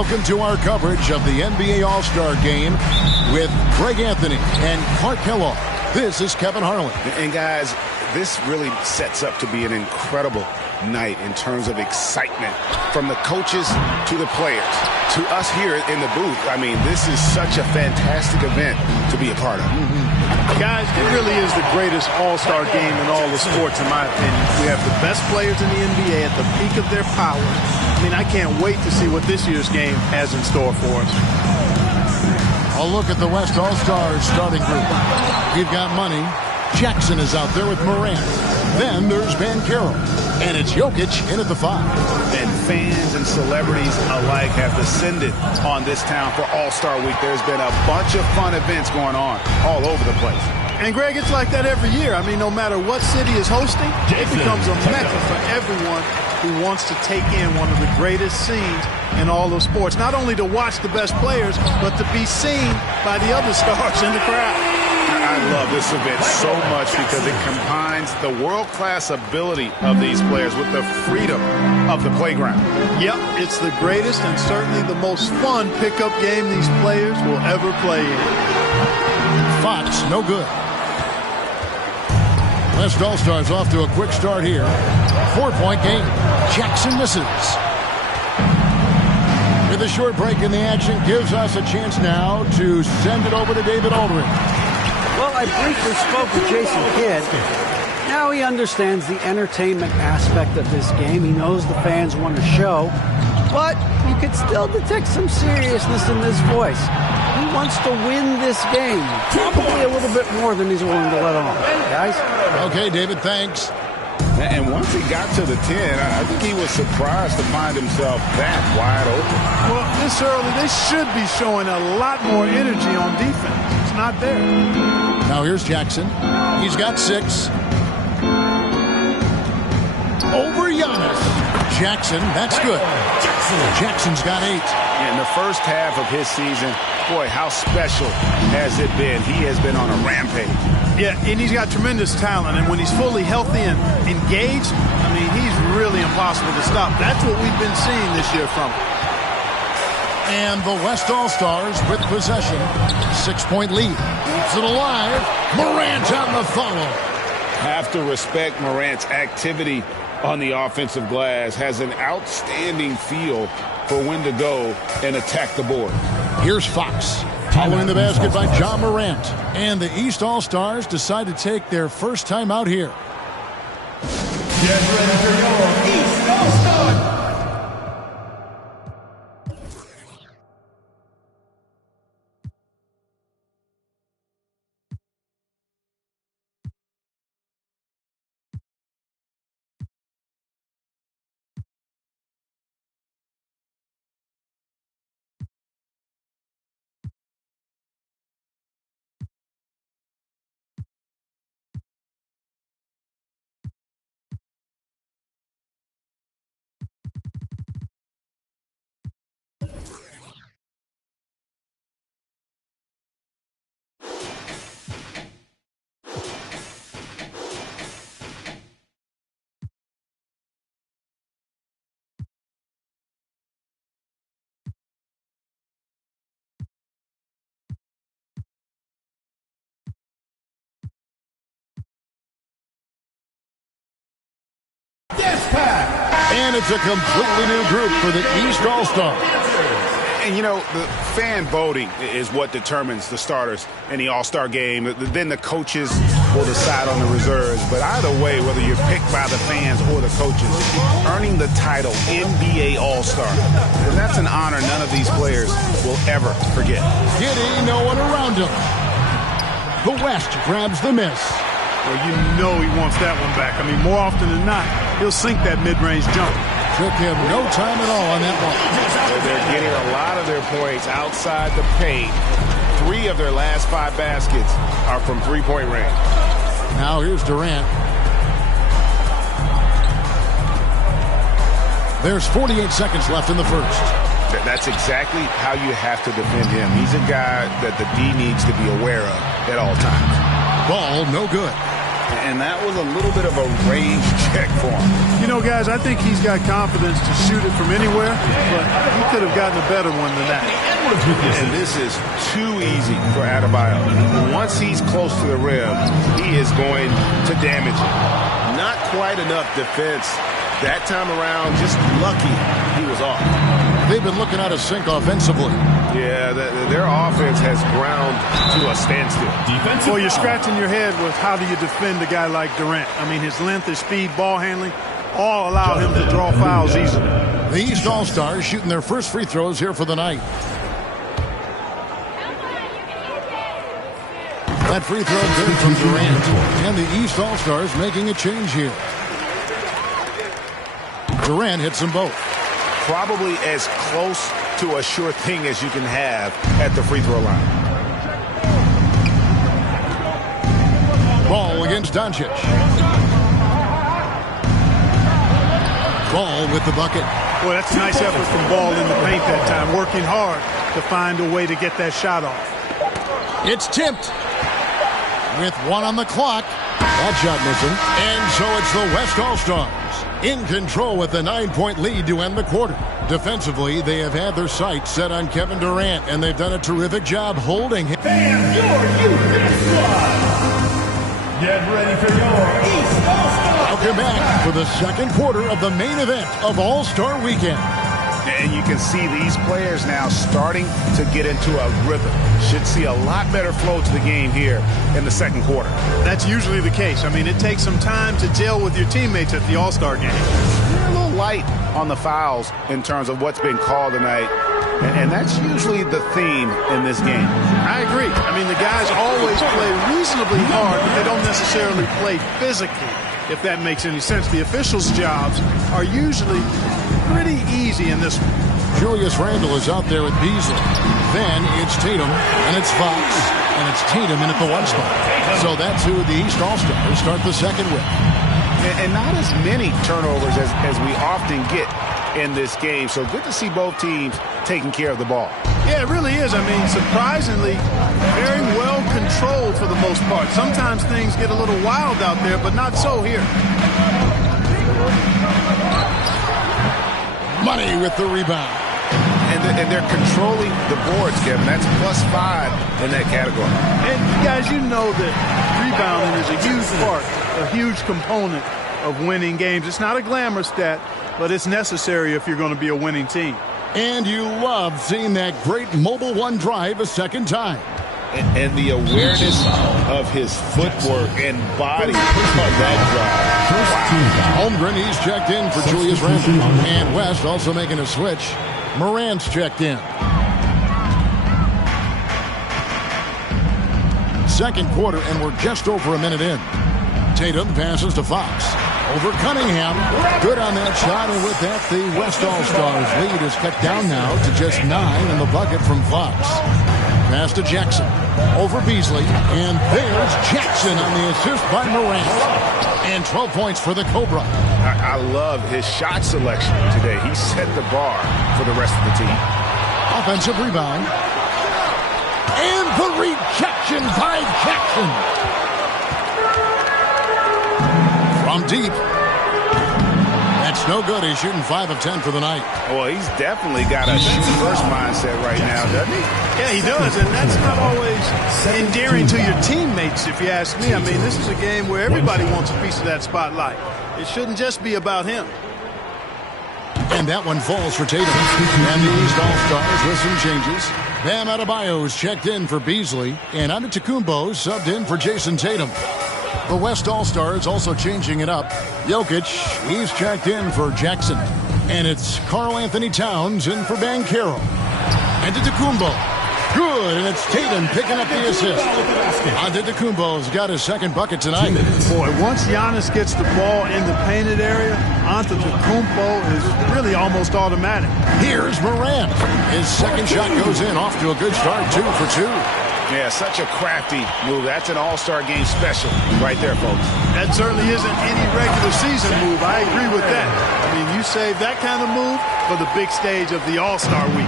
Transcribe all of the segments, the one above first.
Welcome to our coverage of the NBA All-Star Game with Greg Anthony and Clark Kellogg. This is Kevin Harlan. And guys, this really sets up to be an incredible night in terms of excitement from the coaches to the players to us here in the booth. I mean, this is such a fantastic event to be a part of. Guys, it really is the greatest all-star game in all the sports, in my opinion. We have the best players in the NBA at the peak of their power. I mean, I can't wait to see what this year's game has in store for us. A look at the West All-Stars starting group. We've got Money. Jackson is out there with Morant. Then there's Banchero. And it's Jokic in at the 5. And fans and celebrities alike have descended on this town for All-Star Week. There's been a bunch of fun events going on all over the place. And, Greg, it's like that every year. I mean, no matter what city is hosting, it becomes a mecca for everyone who wants to take in one of the greatest scenes in all of sports. Not only to watch the best players, but to be seen by the other stars in the crowd. I love this event so much because it combines the world-class ability of these players with the freedom of the playground. Yep, it's the greatest and certainly the most fun pickup game these players will ever play in. Fox, no good. West All-Stars off to a quick start here. 4-point game. Jackson misses. With a short break in the action, gives us a chance now to send it over to David Aldridge. Well, I briefly spoke with Jason Kidd. Now he understands the entertainment aspect of this game. He knows the fans want to show, but you could still detect some seriousness in this voice. He wants to win this game, probably a little bit more than he's willing to let on. Guys? Okay, David, thanks. And once he got to the 10, I think he was surprised to find himself that wide open. Well, this early, they should be showing a lot more energy on defense. It's not there. Now here's Jackson. He's got 6. Over Giannis. Jackson, that's good. Jackson's got 8. In the first half of his season, boy, how special has it been? He has been on a rampage. Yeah, and he's got tremendous talent, and when he's fully healthy and engaged, I mean, he's really impossible to stop. That's what we've been seeing this year from him. And the West All-Stars with possession. 6-point lead. Keeps it alive. Morant on the follow. Have to respect Morant's activity on the offensive glass. Has an outstanding feel for when to go and attack the board. Here's Fox. Following the basket by John Morant. And the East All-Stars decide to take their first time out here. Get ready for your East All-Star. And it's a completely new group for the East All-Stars. And, you know, the fan voting is what determines the starters in the All-Star game. Then the coaches will decide on the reserves. But either way, whether you're picked by the fans or the coaches, earning the title NBA All-Star, and that's an honor none of these players will ever forget. Giddey, no one around him. The West grabs the miss. Well, you know he wants that one back. I mean, more often than not, he'll sink that mid-range jumper. Took him no time at all on that one. They're getting a lot of their points outside the paint. 3 of their last 5 baskets are from three-point range. Now here's Durant. There's 48 seconds left in the first. That's exactly how you have to defend him. He's a guy that the D needs to be aware of at all times. Ball no good. And that was a little bit of a range check for him. You know, guys, I think he's got confidence to shoot it from anywhere, but he could have gotten a better one than that. And this is too easy for Adebayo. Once he's close to the rim, he is going to damage it. Not quite enough defense that time around. Just lucky he was off. They've been looking out of sync offensively. Yeah, their offense has ground to a standstill. Well, you're scratching your head with how do you defend a guy like Durant. I mean, his length, his speed, ball handling, all allow him to draw fouls easily. The East All-Stars shooting their first free throws here for the night. That free throw good from Durant. And the East All-Stars making a change here. Durant hits them both. Probably as close to a sure thing as you can have at the free throw line. Ball against Doncic. Ball with the bucket. Boy, that's a nice effort from Ball in the paint that time, working hard to find a way to get that shot off. It's tipped. With 1 on the clock. That shot missing. And so it's the West All-Stars in control with a 9-point lead to end the quarter. Defensively, they have had their sights set on Kevin Durant, and they've done a terrific job holding him. Fans, your Houston squad. Get ready for your East All-Star. Welcome back for the second quarter of the main event of All-Star Weekend. And you can see these players now starting to get into a rhythm. Should see a lot better flow to the game here in the second quarter. That's usually the case. I mean, it takes some time to gel with your teammates at the All-Star game. They're a little light on the fouls in terms of what's been called tonight. And that's usually the theme in this game. I agree. I mean, the guys always play reasonably hard, but they don't necessarily play physically, if that makes any sense. The officials' jobs are usually pretty easy in this one. Julius Randle is out there with Beasley. Then it's Tatum, and it's Fox, and it's Tatum in at the 1 spot. So that's who the East All-Stars start the second with. And not as many turnovers as we often get in this game. So good to see both teams taking care of the ball. Yeah, it really is. I mean, surprisingly, very well controlled for the most part. Sometimes things get a little wild out there, but not so here. Money with the rebound. And they're controlling the boards, Kevin. That's +5 in that category. And, guys, you know that rebounding is a huge part, a huge component of winning games. It's not a glamour stat, but it's necessary if you're going to be a winning team. And you love seeing that great Mobile One drive a second time. And the awareness of his footwork and body on that drive. Holmgren, he's checked in for Julius Randle. And West also making a switch. Morant's checked in. Second quarter, and we're just over a minute in. Tatum passes to Fox. Over Cunningham. Good on that shot, and with that, the West All-Stars lead is cut down now to just 9 in the bucket from Fox. Pass to Jackson. Over Beasley. And there's Jackson on the assist by Morant. And 12 points for the Cobra. I love his shot selection today. He set the bar for the rest of the team. Offensive rebound. And the rejection by Jackson. From deep. That's no good. He's shooting 5 of 10 for the night. Well, he's definitely got a shoot-first mindset right now, doesn't he? Yeah, he does, and that's not always endearing to your teammates, if you ask me. I mean, this is a game where everybody wants a piece of that spotlight. It shouldn't just be about him. And that one falls for Tatum. And the East All-Stars with some changes. Bam Adebayo's checked in for Beasley. And Antetokounmpo subbed in for Jason Tatum. The West All-Stars also changing it up. Jokic, he's checked in for Jackson. And it's Karl Anthony Towns in for Banchero. Antetokounmpo. Good, and it's Tatum picking up the assist. Antetokounmpo's got his second bucket tonight. Boy, once Giannis gets the ball in the painted area, Antetokounmpo is really almost automatic. Here's Morant. His second shot goes in, off to a good start, 2 for 2. Yeah, such a crafty move. That's an all-star game special right there, folks. That certainly isn't any regular season move. I agree with that. I mean, you save that kind of move for the big stage of the All-Star week.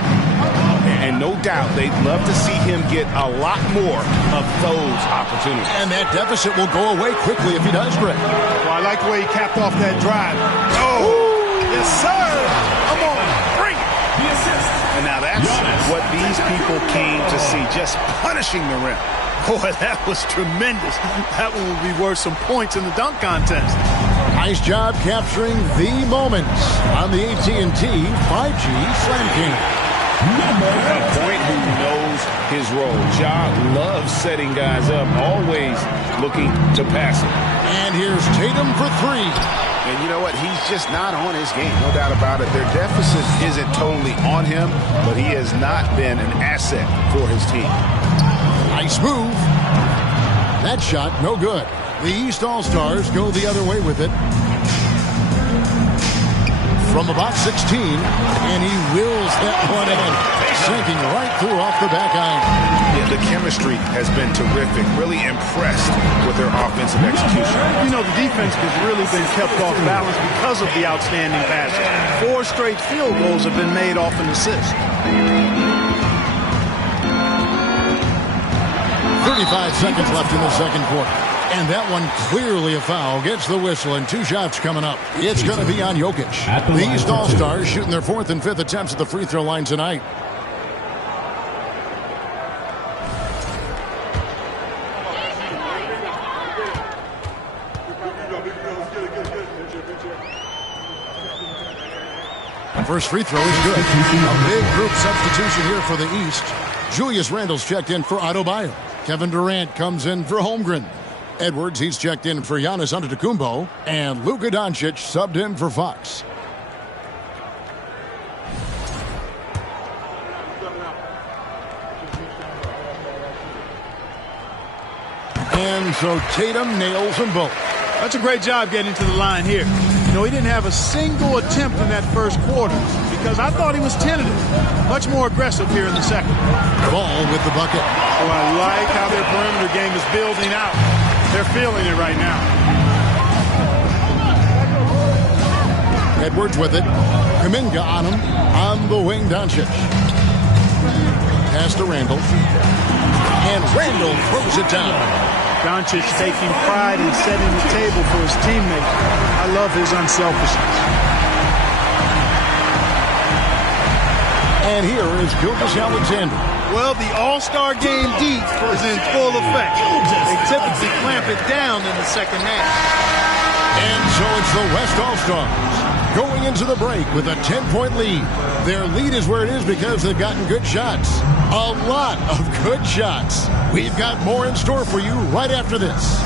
And no doubt they'd love to see him get a lot more of those opportunities. And that deficit will go away quickly if he does, Greg. Well, I like the way he capped off that drive. Oh, yes, sir. Come on, bring it. The assist. And now that's what these people came to see, just punishing the rim. Boy, that was tremendous. That one will be worth some points in the dunk contest. Nice job capturing the moments on the AT&T 5G Slam King. A point who knows his role. Ja loves setting guys up, always looking to pass it. And here's Tatum for three. And you know what? He's just not on his game, no doubt about it. Their deficit isn't totally on him, but he has not been an asset for his team. Nice move. That shot, no good. The East All-Stars go the other way with it. From about 16, and he wills that one in, sinking right through off the back iron. Yeah, the chemistry has been terrific. Really impressed with their offensive execution. You know, the defense has really been kept off balance because of the outstanding passing. 4 straight field goals have been made off an assist. 35 seconds left in the second quarter. And that one clearly a foul. Gets the whistle, and 2 shots coming up. It's going to be on Jokic. The East All-Stars shooting their 4th and 5th attempts at the free throw line tonight. First free throw is good. A big group substitution here for the East. Julius Randle's checked in for Adebayo. Kevin Durant comes in for Holmgren. Edwards, he's checked in for Giannis Antetokounmpo. And Luka Doncic subbed in for Fox. And so Tatum nails them both. That's a great job getting to the line here. You know, he didn't have a single attempt in that first quarter because I thought he was tentative. Much more aggressive here in the second. Ball with the bucket. So I like how their perimeter game is building out. They're feeling it right now. Edwards with it. Kuminga on him. On the wing, Doncic. Pass to Randle. And Randle throws it down. Doncic taking pride in setting the table for his teammates. I love his unselfishness. And here is Gilgeous-Alexander. Well, the All-Star Game deep is in full effect. They typically clamp it down in the second half. And so it's the West All-Stars going into the break with a 10-point lead. Their lead is where it is because they've gotten good shots. A lot of good shots. We've got more in store for you right after this.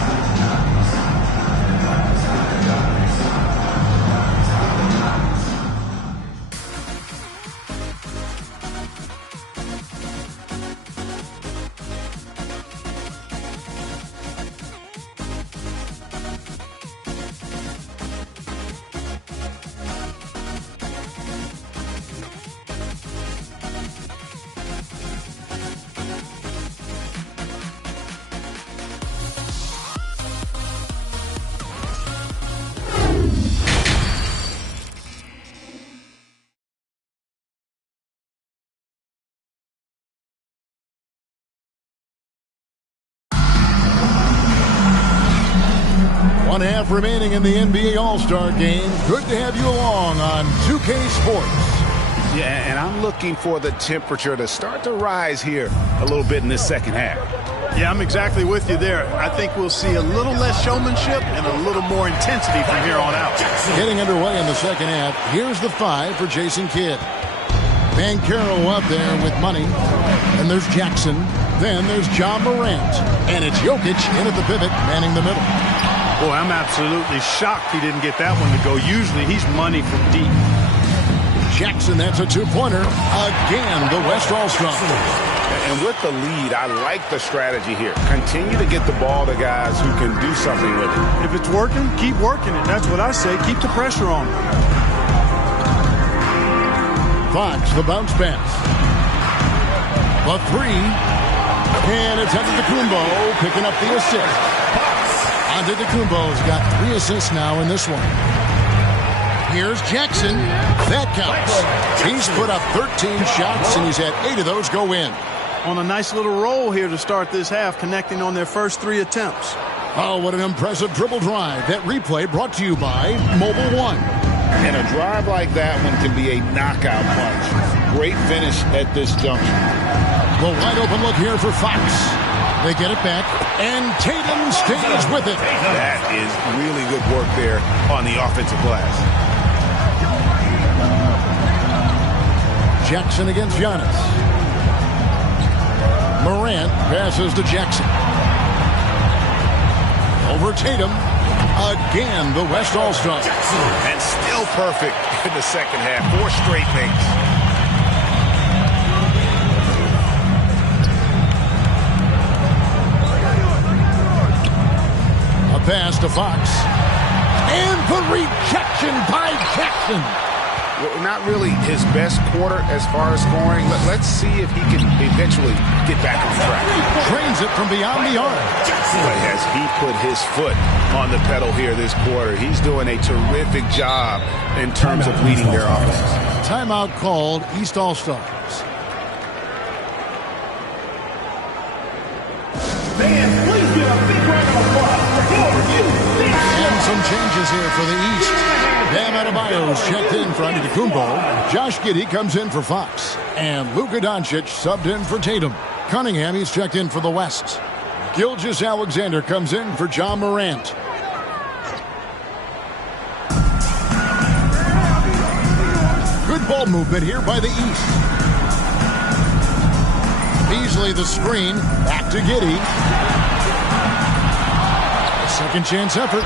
One half remaining in the NBA All-Star Game. Good to have you along on 2K Sports. Yeah, and I'm looking for the temperature to start to rise here a little bit in this second half. Yeah, I'm exactly with you there. I think we'll see a little less showmanship and a little more intensity from here on out. Getting underway in the second half. Here's the 5 for Jason Kidd. Banchero up there with money. And there's Jackson. Then there's John Morant. And it's Jokic in at the pivot, manning the middle. Boy, I'm absolutely shocked he didn't get that one to go. Usually he's money from deep. Jackson, that's a 2-pointer. Again, the West All-Stars. And with the lead, I like the strategy here. Continue to get the ball to guys who can do something with it. If it's working, keep working it. That's what I say. Keep the pressure on. Fox, the bounce pass. A 3. And it's Antetokounmpo picking up the assist. Antetokounmpo's got 3 assists now in this one. Here's Jackson. That counts. He's put up 13 shots, and he's had 8 of those go in. On a nice little roll here to start this half, connecting on their first 3 attempts. Oh, what an impressive dribble drive. That replay brought to you by Mobile One. And a drive like that one can be a knockout punch. Great finish at this junction. The wide open look here for Fox. They get it back, and Tatum stays with it. That is really good work there on the offensive glass. Jackson against Giannis. Morant passes to Jackson. Over Tatum. Again, the West All-Star. And still perfect in the second half. 4 straight makes. A pass to Fox. And the rejection by Jackson. Well, not really his best quarter as far as scoring. Let's see if he can eventually get back on track. Trains it from beyond the arc. But as he put his foot on the pedal here this quarter, he's doing a terrific job in terms of leading their offense. Timeout called, East All-Stars. Fans, please give a big round of applause for you. And some changes here for the East. Bam Adebayo's checked in for Antetokounmpo. Josh Giddey comes in for Fox. And Luka Doncic subbed in for Tatum. Cunningham, he's checked in for the West. Gilgeous-Alexander comes in for John Morant. Good ball movement here by the East. Beasley the screen. Back to Giddey. Second chance effort.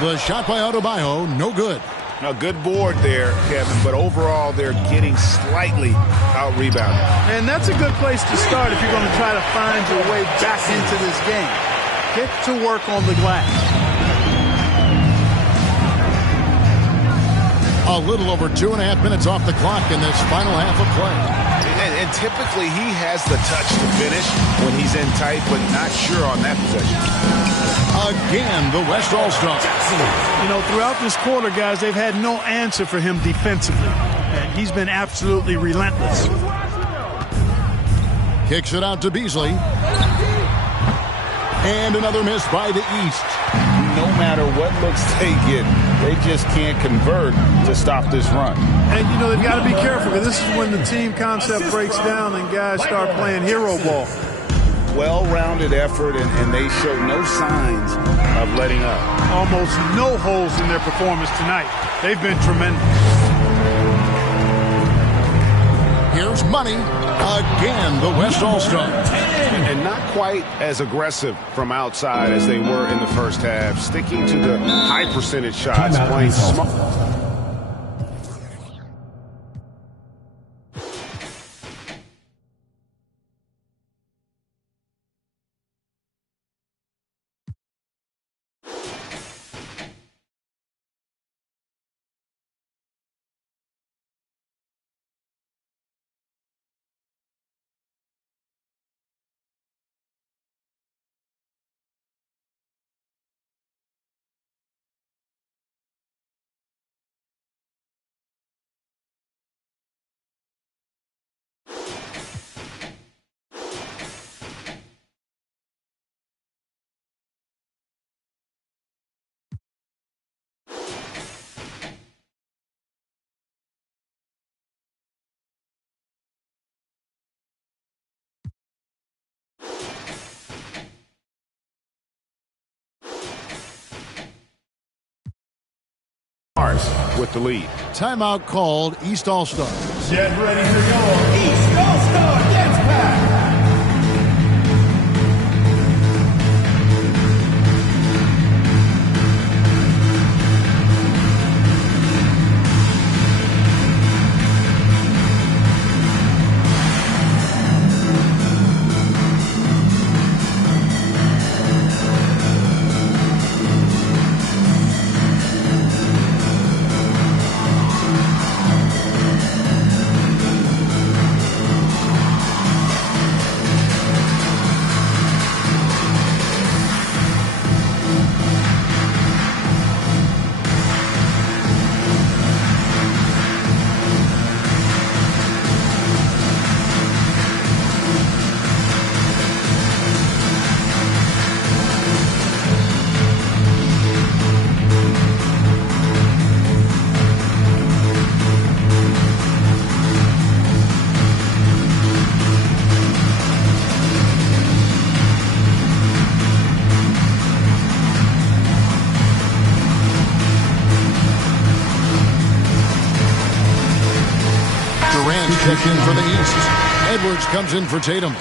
The shot by Adebayo, no good. A good board there, Kevin, but overall they're getting slightly out-rebounded. And that's a good place to start if you're going to try to find your way back into this game. Get to work on the glass. A little over 2.5 minutes off the clock in this final half of play. And typically he has the touch to finish when he's in tight, but not sure on that possession. Again, the West All-Star. You know, throughout this quarter, guys, they've had no answer for him defensively. And he's been absolutely relentless. Kicks it out to Beasley. And another miss by the East. No matter what looks they get, they just can't convert to stop this run. And, you know, they've got to be careful because this is when the team concept breaks down and guys start playing hero ball. Well-rounded effort, and they show no signs of letting up. Almost no holes in their performance tonight. They've been tremendous. Here's Money. Again, the West All-Star. And not quite as aggressive from outside as they were in the first half. Sticking to the high percentage shots, playing smart. With the lead. Timeout called, East All-Stars. Get ready for your East All-Star Dance Pack. checked in for the East. Edwards comes in for Tatum.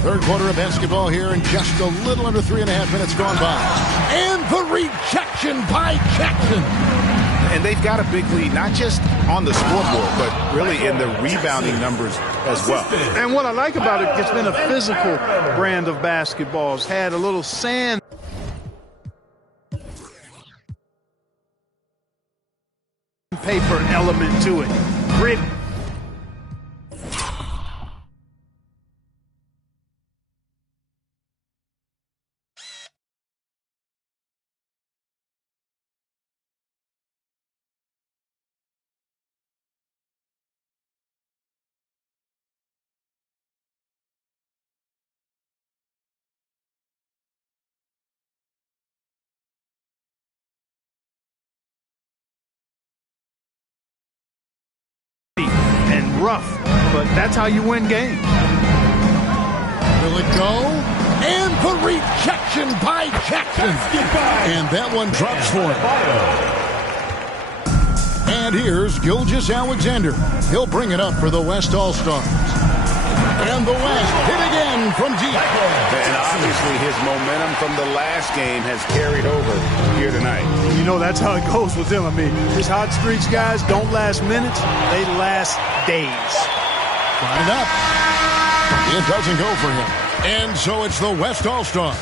Third quarter of basketball here, and just a little under 3.5 minutes gone by. And the rejection by Jackson. And they've got a big lead, not just on the scoreboard, but really in the rebounding numbers as well. And what I like about it, it's been a physical brand of basketball. It's had a little sand paper element to it. Grit. Rough, but that's how you win games. Will it go? And the rejection by Jackson. And that one drops for him. And here's Gilgeous-Alexander. He'll bring it up for the West All-Stars. And the West hit again from deep. And obviously his momentum from the last game has carried over here tonight. You know, that's how it goes with him. I mean, his hot streaks, guys, don't last minutes. They last days. Got it up. It doesn't go for him. And so it's the West All-Stars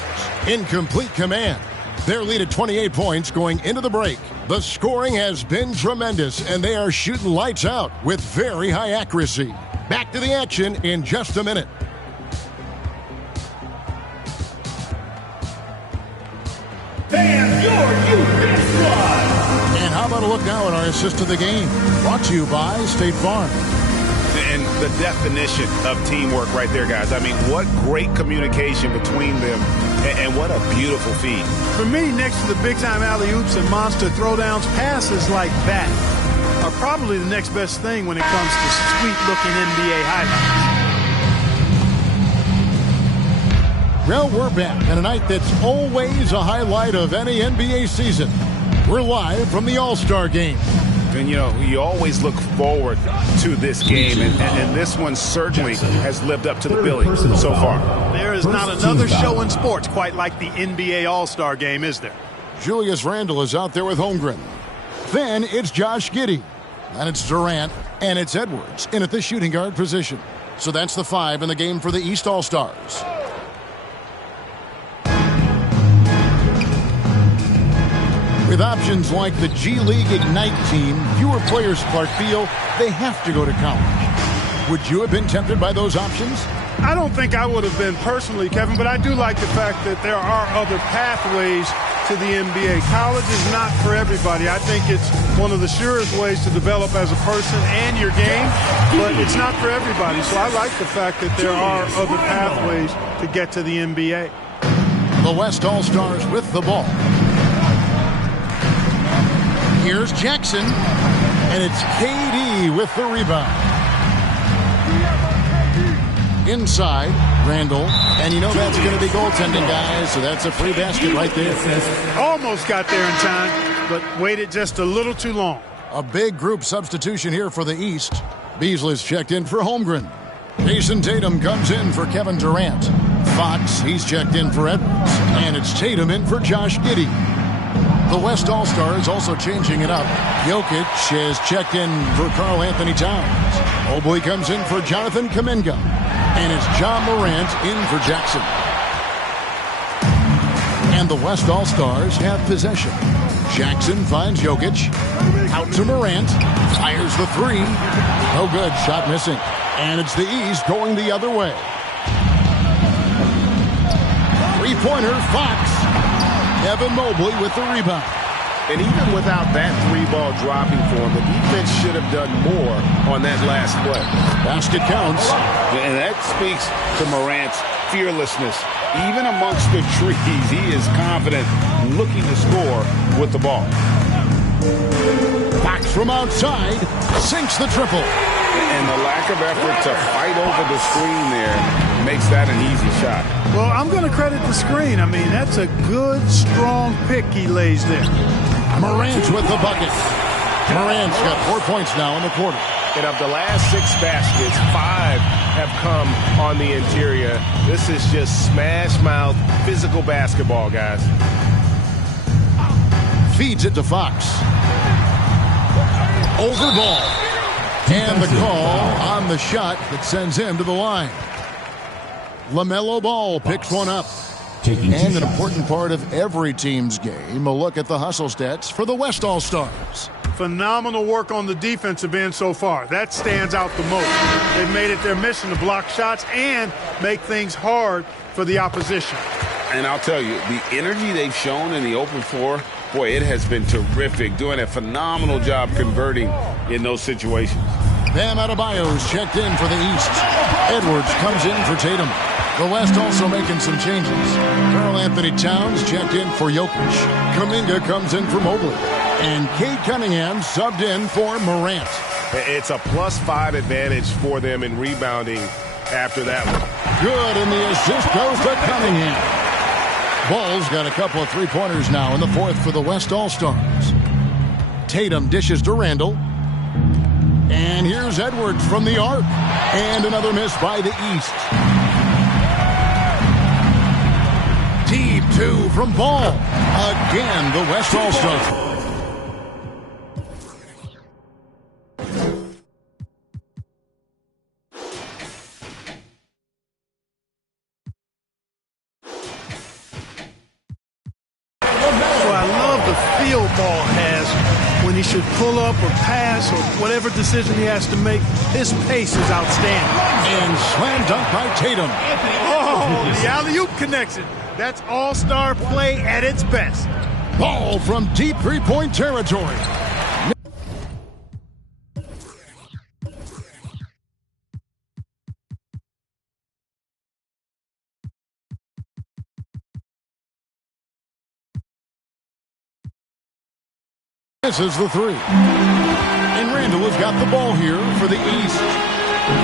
in complete command. Their lead at 28 points going into the break. The scoring has been tremendous, and they are shooting lights out with very high accuracy. Back to the action in just a minute. Fans, your youth squad. And how about a look now at our assist of the game? Brought to you by State Farm. And the definition of teamwork right there, guys. I mean, what great communication between them, and what a beautiful feed. For me, next to the big-time alley-oops and monster throwdowns, passes like that are probably the next best thing when it comes to sweet-looking NBA highlights. Well, we're back on a night that's always a highlight of any NBA season. We're live from the All-Star Game. And, you know, you always look forward to this game, and this one certainly has lived up to the billing so far. There is not another show in sports quite like the NBA All-Star Game, is there? Julius Randle is out there with Holmgren. Then it's Josh Giddey. And it's Durant, and it's Edwards in at the shooting guard position. So that's the 5 in the game for the East All-Stars. With options like the G League Ignite team, fewer players, Clark, feel they have to go to college. Would you have been tempted by those options? I don't think I would have been personally, Kevin, but I do like the fact that there are other pathways to the NBA. College is not for everybody. I think it's one of the surest ways to develop as a person and your game, but it's not for everybody. So I like the fact that there are other pathways to get to the NBA. The West All-Stars with the ball. Here's Jackson, and it's KD with the rebound. Inside, Randle, and you know that's going to be goaltending, guys, so that's a free basket right there. Almost got there in time, but waited just a little too long. A big group substitution here for the East. Beasley's checked in for Holmgren. Jason Tatum comes in for Kevin Durant. Fox, he's checked in for Edwards, and it's Tatum in for Josh Giddey. The West All-Stars also changing it up. Jokic has checked in for Karl Anthony Towns. Mobley comes in for Jonathan Kuminga. And it's John Morant in for Jackson. And the West All-Stars have possession. Jackson finds Jokic. Out to Morant. Fires the 3. No good. Shot missing. And it's the East going the other way. Three-pointer, Fox. Evan Mobley with the rebound. And even without that 3-ball dropping for him, the defense should have done more on that last play. Basket counts. And that speaks to Morant's fearlessness. Even amongst the trees, he is confident, looking to score with the ball. Fox from outside sinks the triple. And the lack of effort to fight over the screen there makes that an easy shot. Well, I'm going to credit the screen. I mean, that's a good, strong pick he lays there. Morant with the bucket. Morant's got 4 points now in the quarter. And of the last 6 baskets, 5 have come on the interior. This is just smash mouth physical basketball, guys. Feeds it to Fox. Over ball. And the call on the shot that sends him to the line. LaMelo Ball picks one up. And an important part of every team's game, a look at the hustle stats for the West All-Stars. Phenomenal work on the defensive end so far. That stands out the most. They've made it their mission to block shots and make things hard for the opposition. And I'll tell you, the energy they've shown in the open floor, boy, it has been terrific, doing a phenomenal job converting in those situations. Bam Adebayo's checked in for the East. Edwards comes in for Tatum. The West also making some changes. Karl Anthony Towns checked in for Jokic. Kuminga comes in for Mobley. And Cade Cunningham subbed in for Morant. It's a +5 advantage for them in rebounding after that one. Good, and the assist goes to Cunningham. Ball's got a couple of three-pointers now in the fourth for the West All-Stars. Tatum dishes to Randall. And here's Edwards from the arc. And another miss by the East. Deep two from Ball. Again, the West All-Stars. Ball has when he should pull up or pass or whatever decision he has to make. His pace is outstanding. And slam dunk by Tatum. Oh, the alley-oop connection. That's all-star play at its best. Ball from deep three-point territory. This is the three. And Randall has got the ball here for the East.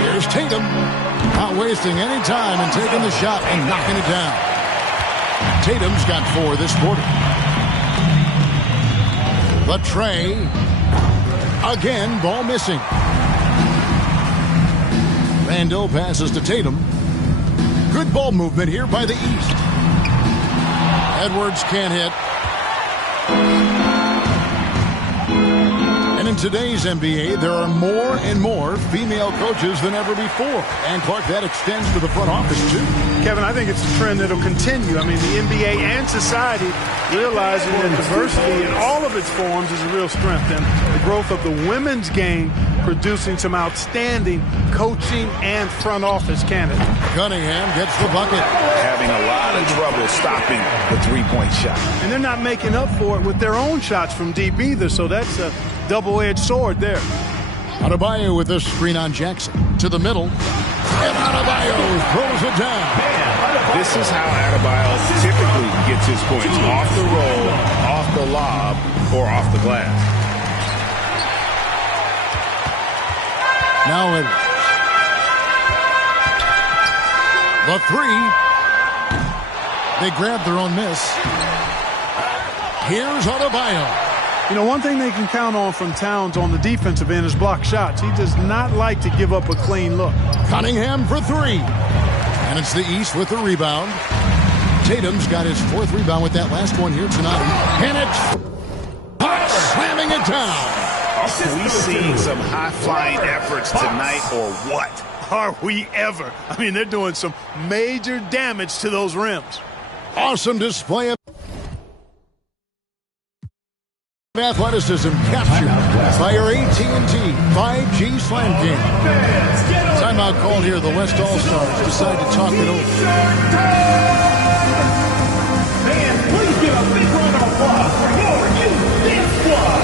Here's Tatum. Not wasting any time and taking the shot and knocking it down. Tatum's got 4 this quarter. The tray. Again, ball missing. Randall passes to Tatum. Good ball movement here by the East. Edwards can't hit. And in today's NBA, there are more and more female coaches than ever before. And, Clark, that extends to the front office, too. Kevin, I think it's a trend that will continue. I mean, the NBA and society realizing that diversity in all of its forms is a real strength. And the growth of the women's game producing some outstanding coaching and front office candidates. Cunningham gets the bucket. Having a lot of trouble stopping the three-point shot. And they're not making up for it with their own shots from deep either, so that's a double-edged sword there. Adebayo with this screen on Jackson. To the middle. And Adebayo throws it down. This is how Adebayo typically gets his points. Off the roll, off the lob, or off the glass. Now Edwards. The three. They grab their own miss. Here's Adebayo. You know, one thing they can count on from Towns on the defensive end is block shots. He does not like to give up a clean look. Cunningham for 3. And it's the East with the rebound. Tatum's got his 4th rebound with that last one here tonight. And it's slamming it down. Are we seeing some high-flying efforts tonight or what? Are we ever? I mean, they're doing some major damage to those rims. Awesome display of athleticism captured by your AT&T 5G Slam game. Timeout called here. The West All-Stars decide to talk it over. Fans, please give a big round of applause for your youth dance squad.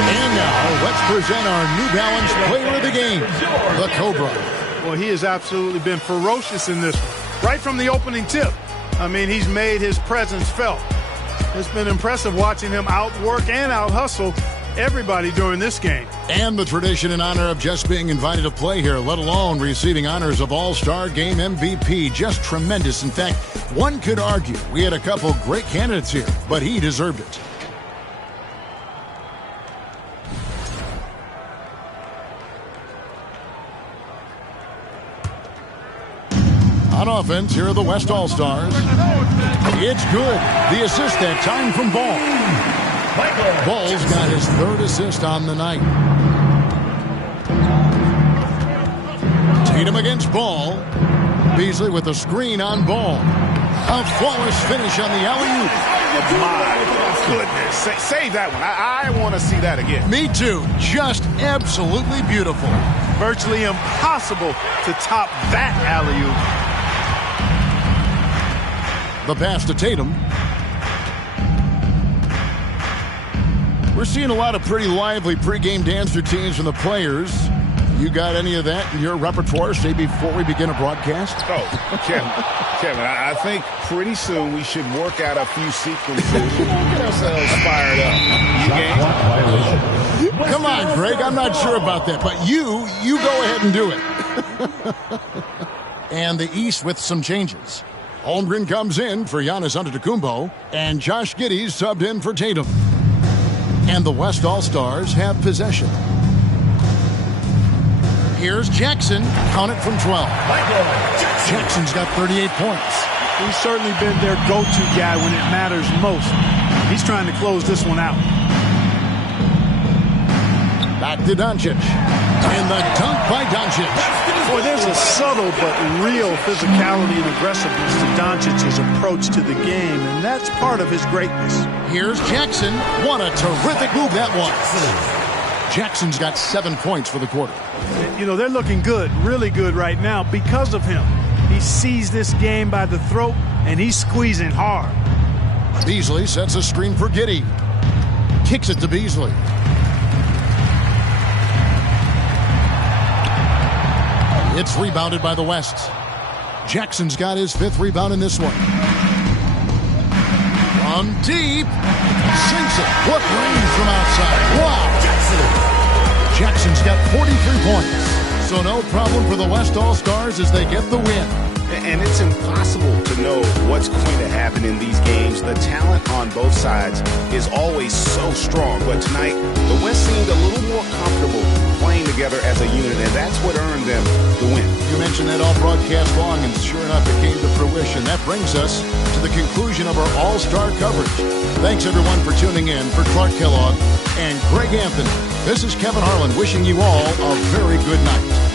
And now, let's present our New Balance player of the game, the Cobra. Well, he has absolutely been ferocious in this one. Right from the opening tip. I mean, he's made his presence felt. It's been impressive watching him outwork and out-hustle everybody during this game. And the tradition and honor of just being invited to play here, let alone receiving honors of All-Star Game MVP. Just tremendous. In fact, one could argue we had a couple great candidates here, but he deserved it. On offense, here are the West All-Stars. It's good. The assist that time from Ball. Ball's got his third assist on the night. Tatum against Ball. Beasley with a screen on Ball. A flawless finish on the alley-oop. My goodness. Save that one. I want to see that again. Me too. Just absolutely beautiful. Virtually impossible to top that alley-oop. The pass to Tatum. We're seeing a lot of pretty lively pregame dance routines from the players. You got any of that in your repertoire, say, before we begin a broadcast? Oh, Kevin, I think pretty soon we should work out a few sequences and get ourselves fired up. You game? Come on, Greg. I'm not sure about that, but you go ahead and do it. And the East with some changes. Holmgren comes in for Giannis Antetokounmpo, and Josh Giddey subbed in for Tatum. And the West All-Stars have possession. Here's Jackson, count it from 12. Jackson's got 38 points. He's certainly been their go-to guy when it matters most. He's trying to close this one out. Back to Doncic. And the dunk by Doncic. Boy, there's a subtle but real physicality and aggressiveness to Doncic's approach to the game, and that's part of his greatness. Here's Jackson. What a terrific move that was. Jackson's got 7 points for the quarter. You know, they're looking good, really good right now because of him. He sees this game by the throat, and he's squeezing hard. Beasley sets a screen for Giddey. Kicks it to Beasley. It's rebounded by the West. Jackson's got his 5th rebound in this one. From deep. Sinks it. What range from outside. Wow. Jackson's got 43 points. So no problem for the West All-Stars as they get the win. And it's impossible to know what's going to happen in these games. The talent on both sides is always so strong. But tonight, the West seemed a little more comfortable playing together as a unit, and that's what earned them the win. You mentioned that all broadcast long, and sure enough, it came to fruition. That brings us to the conclusion of our All-Star coverage. Thanks, everyone, for tuning in. For Clark Kellogg and Greg Anthony, this is Kevin Harlan wishing you all a very good night.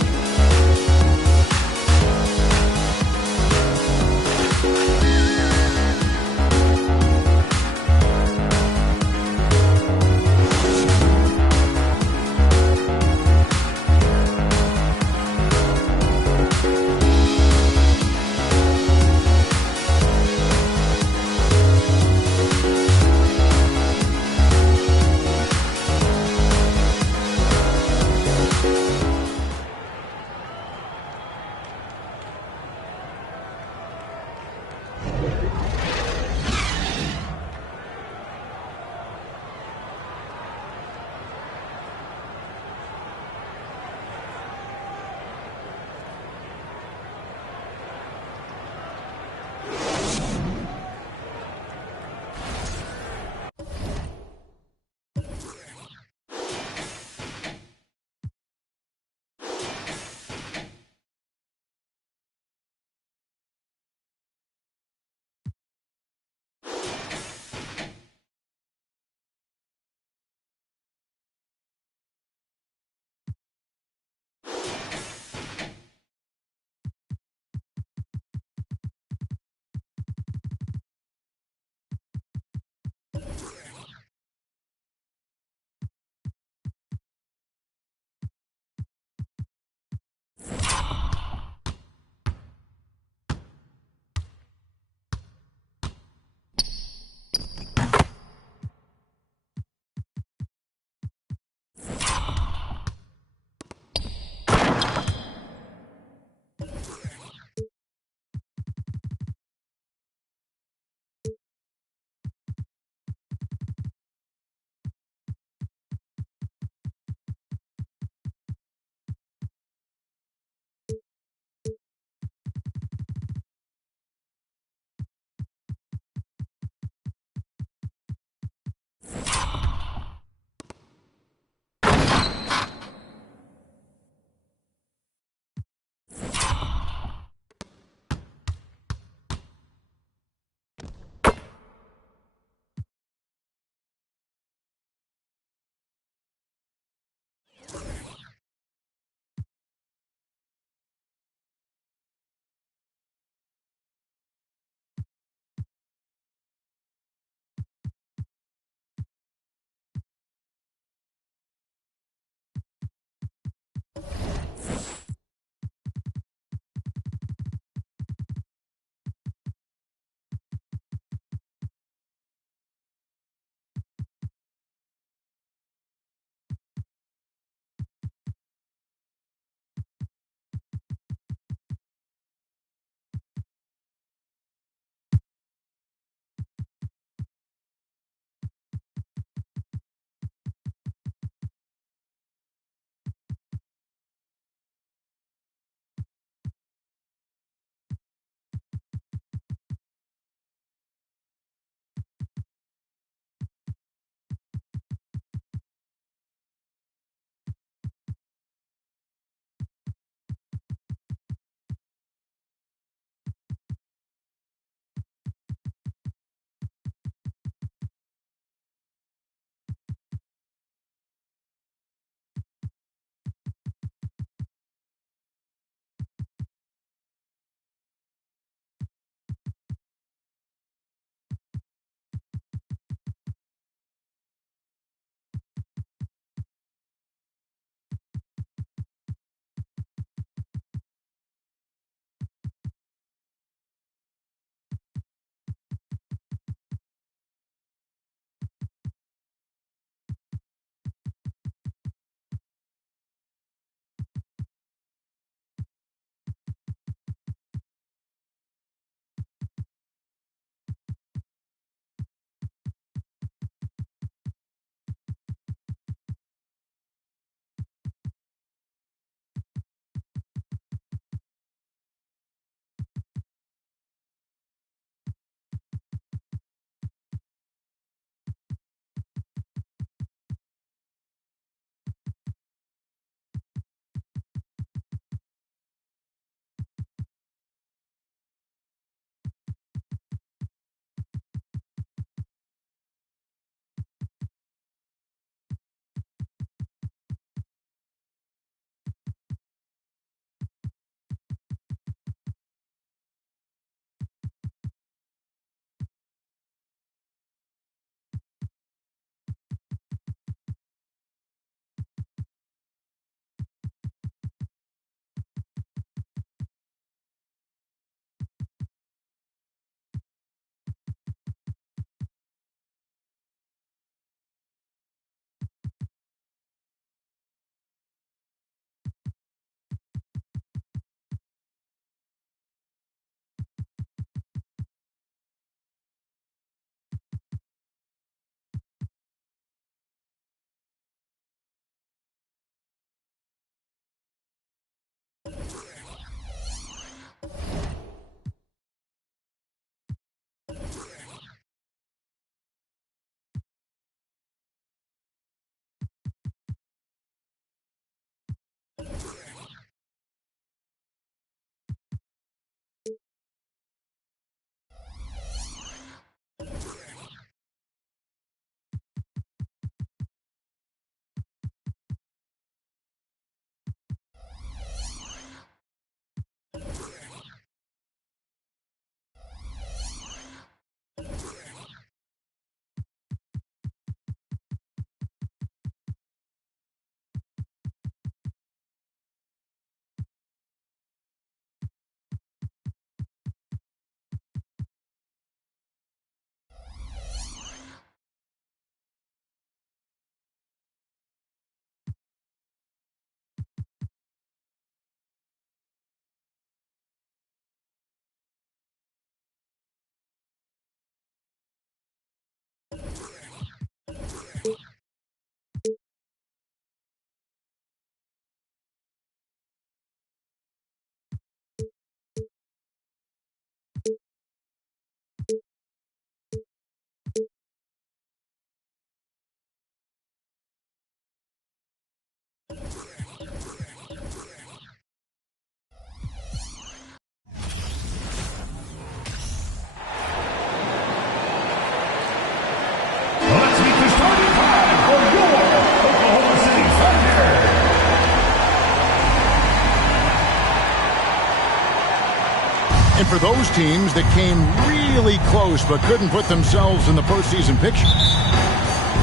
for those teams that came really close but couldn't put themselves in the postseason picture.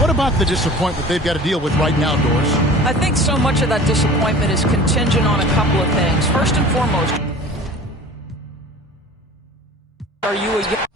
What about the disappointment they've got to deal with right now, Doris? I think so much of that disappointment is contingent on a couple of things. First and foremost, are you a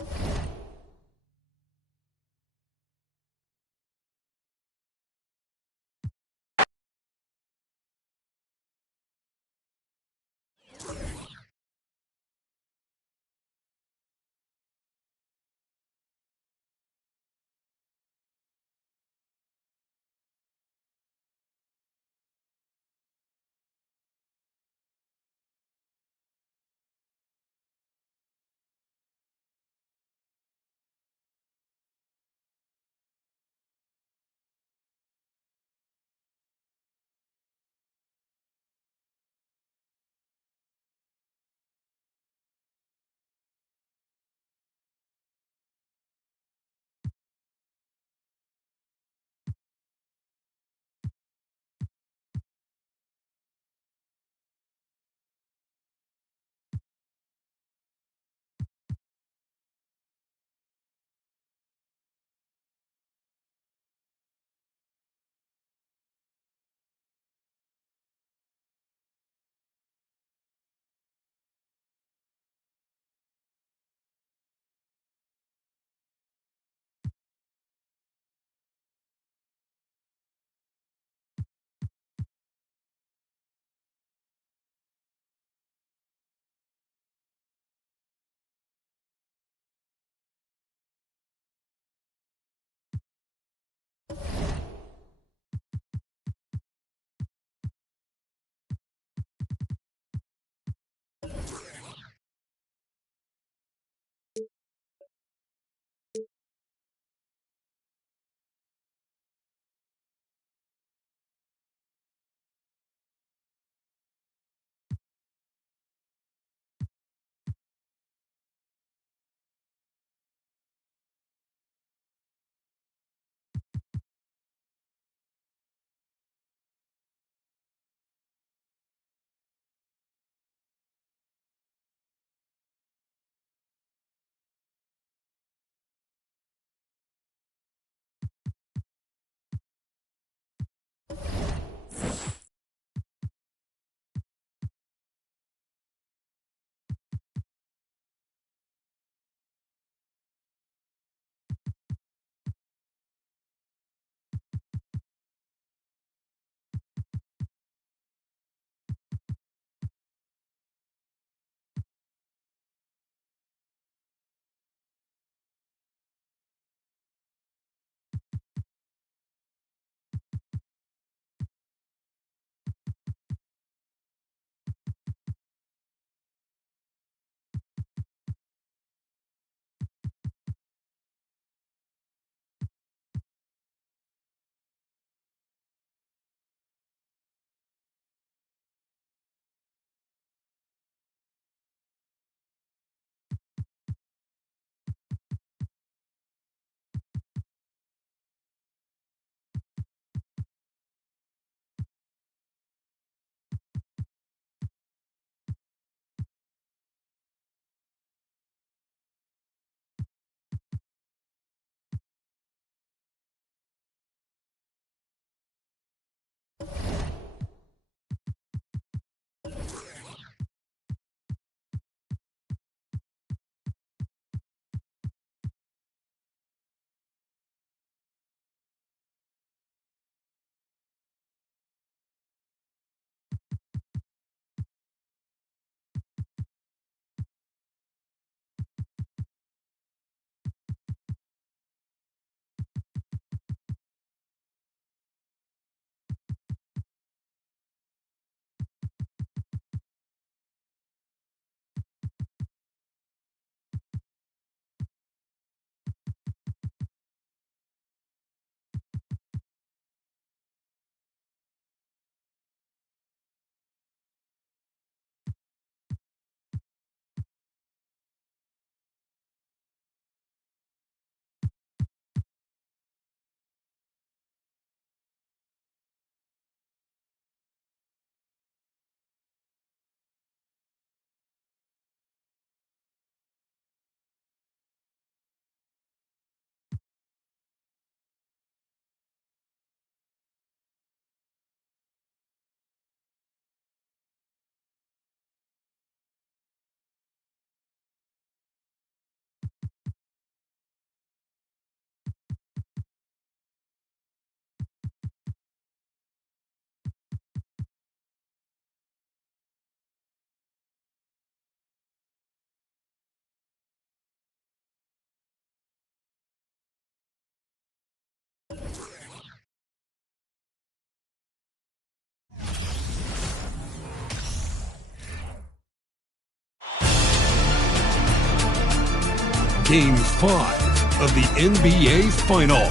Game 5 of the NBA Finals.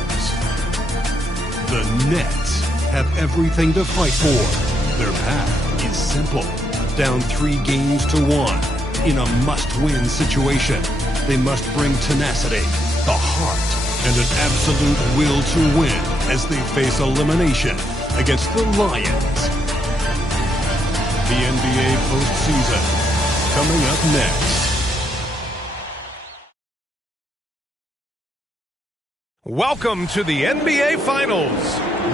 The Nets have everything to fight for. Their path is simple. Down 3 games to 1 in a must-win situation. They must bring tenacity, the heart, and an absolute will to win as they face elimination against the Lions. The NBA postseason coming up next. Welcome to the NBA Finals.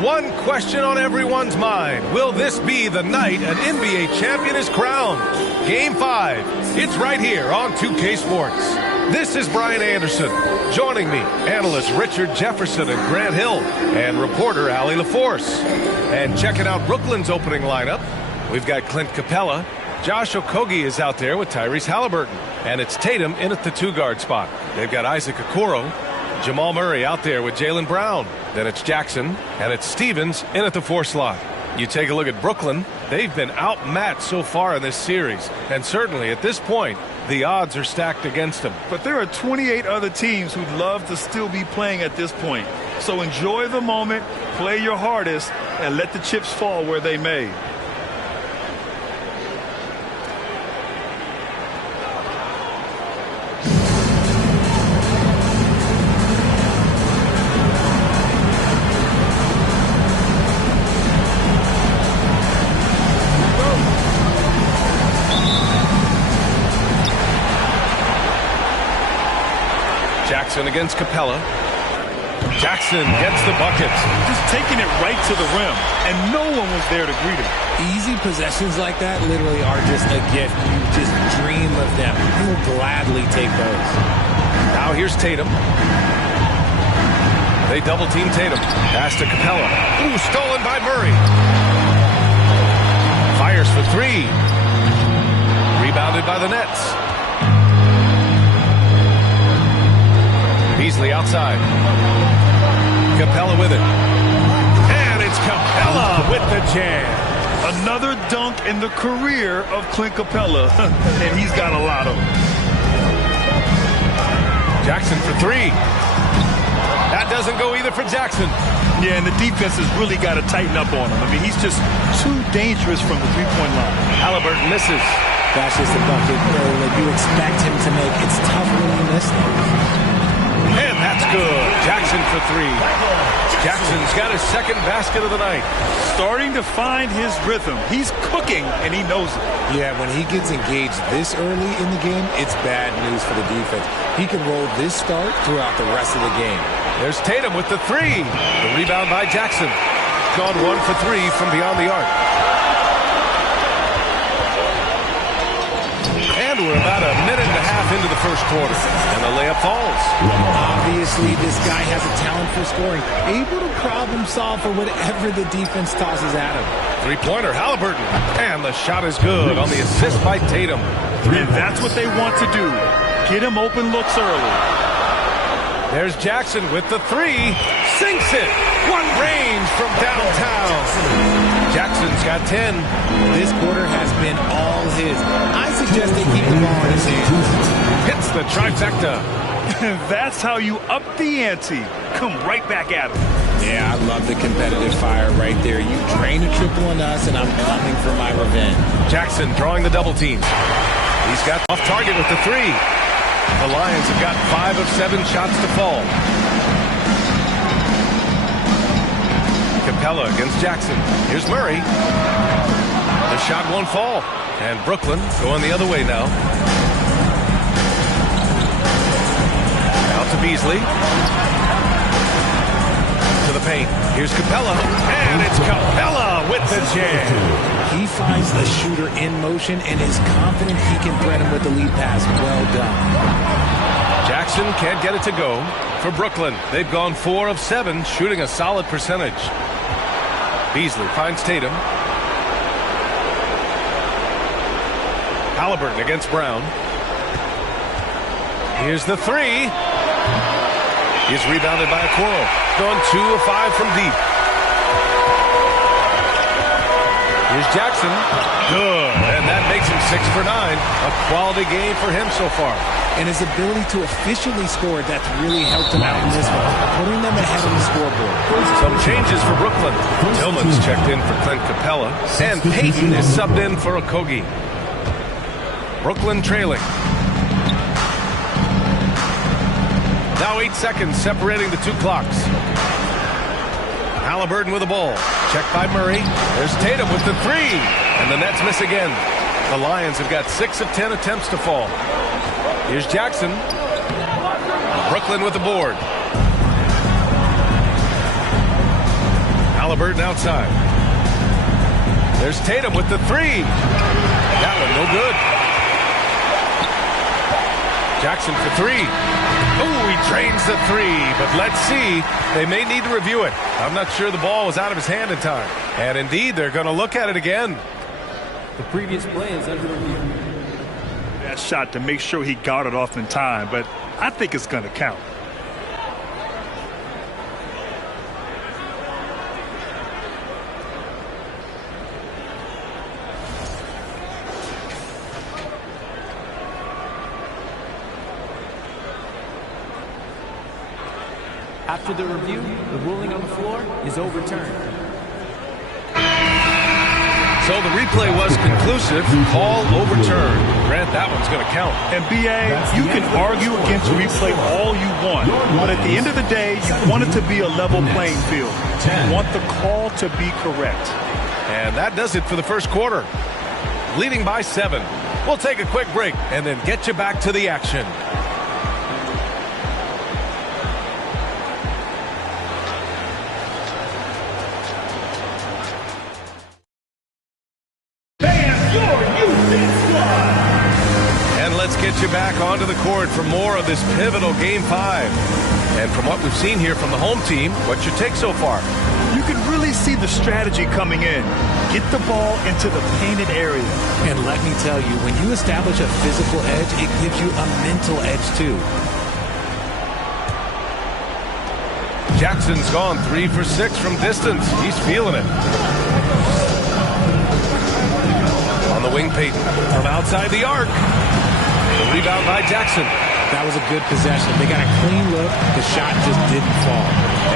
One question on everyone's mind. Will this be the night an NBA champion is crowned? Game 5. It's right here on 2K Sports. This is Brian Anderson. Joining me, analysts Richard Jefferson and Grant Hill, and reporter Allie LaForce. And checking out Brooklyn's opening lineup, we've got Clint Capella. Josh Okogie is out there with Tyrese Halliburton. And it's Tatum in at the 2-guard spot. They've got Isaac Okoro. Jamal Murray out there with Jaylen Brown. Then it's Jackson, and it's Stevens in at the 4 slot. You take a look at Brooklyn. They've been outmatched so far in this series. And certainly at this point, the odds are stacked against them. But there are 28 other teams who'd love to still be playing at this point. So enjoy the moment, play your hardest, and let the chips fall where they may. Jackson against Capella. Jackson gets the bucket. Just taking it right to the rim, and no one was there to greet him. Easy possessions like that literally are just a gift. You just dream of them. You'll gladly take those. Now here's Tatum. They double-team Tatum. Pass to Capella. Ooh, stolen by Murray. Fires for 3. Rebounded by the Nets. Beasley outside. Capella with it. And it's Capella with the jam. Another dunk in the career of Clint Capella, and he's got a lot of them. Jackson for 3. That doesn't go either for Jackson. Yeah, and the defense has really got to tighten up on him. I mean, he's just too dangerous from the three-point line. Halliburton misses. That's just the bucket that you expect him to make. It's tough when you miss those. And that's good. Jackson for 3. Jackson's got his second basket of the night. Starting to find his rhythm. He's cooking, and he knows it. Yeah, when he gets engaged this early in the game, it's bad news for the defense. He can roll this start throughout the rest of the game. There's Tatum with the 3. The rebound by Jackson. Gone 1 for 3 from beyond the arc. And we're about a minute and a half into the first quarter. And the layup falls. Obviously, this guy has a talent for scoring. Able to problem solve for whatever the defense tosses at him. 3-pointer, Halliburton. And the shot is good on the assist by Tatum. And that's what they want to do. Get him open looks early. There's Jackson with the 3. Sinks it. One range from downtown. Jackson's got 10. This quarter has been all his. I suggest they keep the ball in his hands. Hits the trifecta. That's how you up the ante. Come right back at him. Yeah, I love the competitive fire right there. You drain a triple on us, and I'm coming for my revenge. Jackson drawing the double team. He's got off target with the 3. The Lions have got 5 of 7 shots to fall. Capella against Jackson. Here's Murray. The shot won't fall. And Brooklyn going the other way now. Out to Beasley. To the paint. Here's Capella. And it's Capella with the jam. He finds the shooter in motion and is confident he can thread him with the lead pass. Well done. Jackson can't get it to go. For Brooklyn, they've gone 4 of 7, shooting a solid percentage. Beasley finds Tatum. Halliburton against Brown. Here's the 3. He's rebounded by Okoro. Going 2 of 5 from deep. Here's Jackson. Good. And that makes him 6 for 9. A quality game for him so far. And his ability to efficiently score, that's really helped him out in this one, putting them ahead on the scoreboard. Some changes for Brooklyn. Tillman's checked in for Clint Capella, and Payton is subbed in for Okogie. Brooklyn trailing. Now 8 seconds separating the two clocks. Halliburton with the ball. Checked by Murray. There's Tatum with the three. And the Nets miss again. The Lions have got 6 of 10 attempts to fall. Here's Jackson. Brooklyn with the board. Halliburton outside. There's Tatum with the three. That one no good. Jackson for three. Oh, he drains the three, but let's see. They may need to review it. I'm not sure the ball was out of his hand in time. And indeed, they're going to look at it again. The previous play is under review. That shot to make sure he got it off in time, but I think it's going to count. After the review, the ruling on the floor is overturned. So the replay was conclusive. Call overturned. Grant, that one's going to count. And B.A., you can argue against replay all you want, but at the end of the day, you want it to be a level playing field. You want the call to be correct. And that does it for the first quarter. Leading by 7. We'll take a quick break and then get you back to the action. Get you back onto the court for more of this pivotal Game 5. And from what we've seen here from the home team, what's your take so far? You can really see the strategy coming in. Get the ball into the painted area. And let me tell you, when you establish a physical edge, it gives you a mental edge too. Jackson's gone 3 for 6 from distance. He's feeling it. On the wing, Payton from outside the arc. The rebound by Jackson. That was a good possession. They got a clean look. The shot just didn't fall.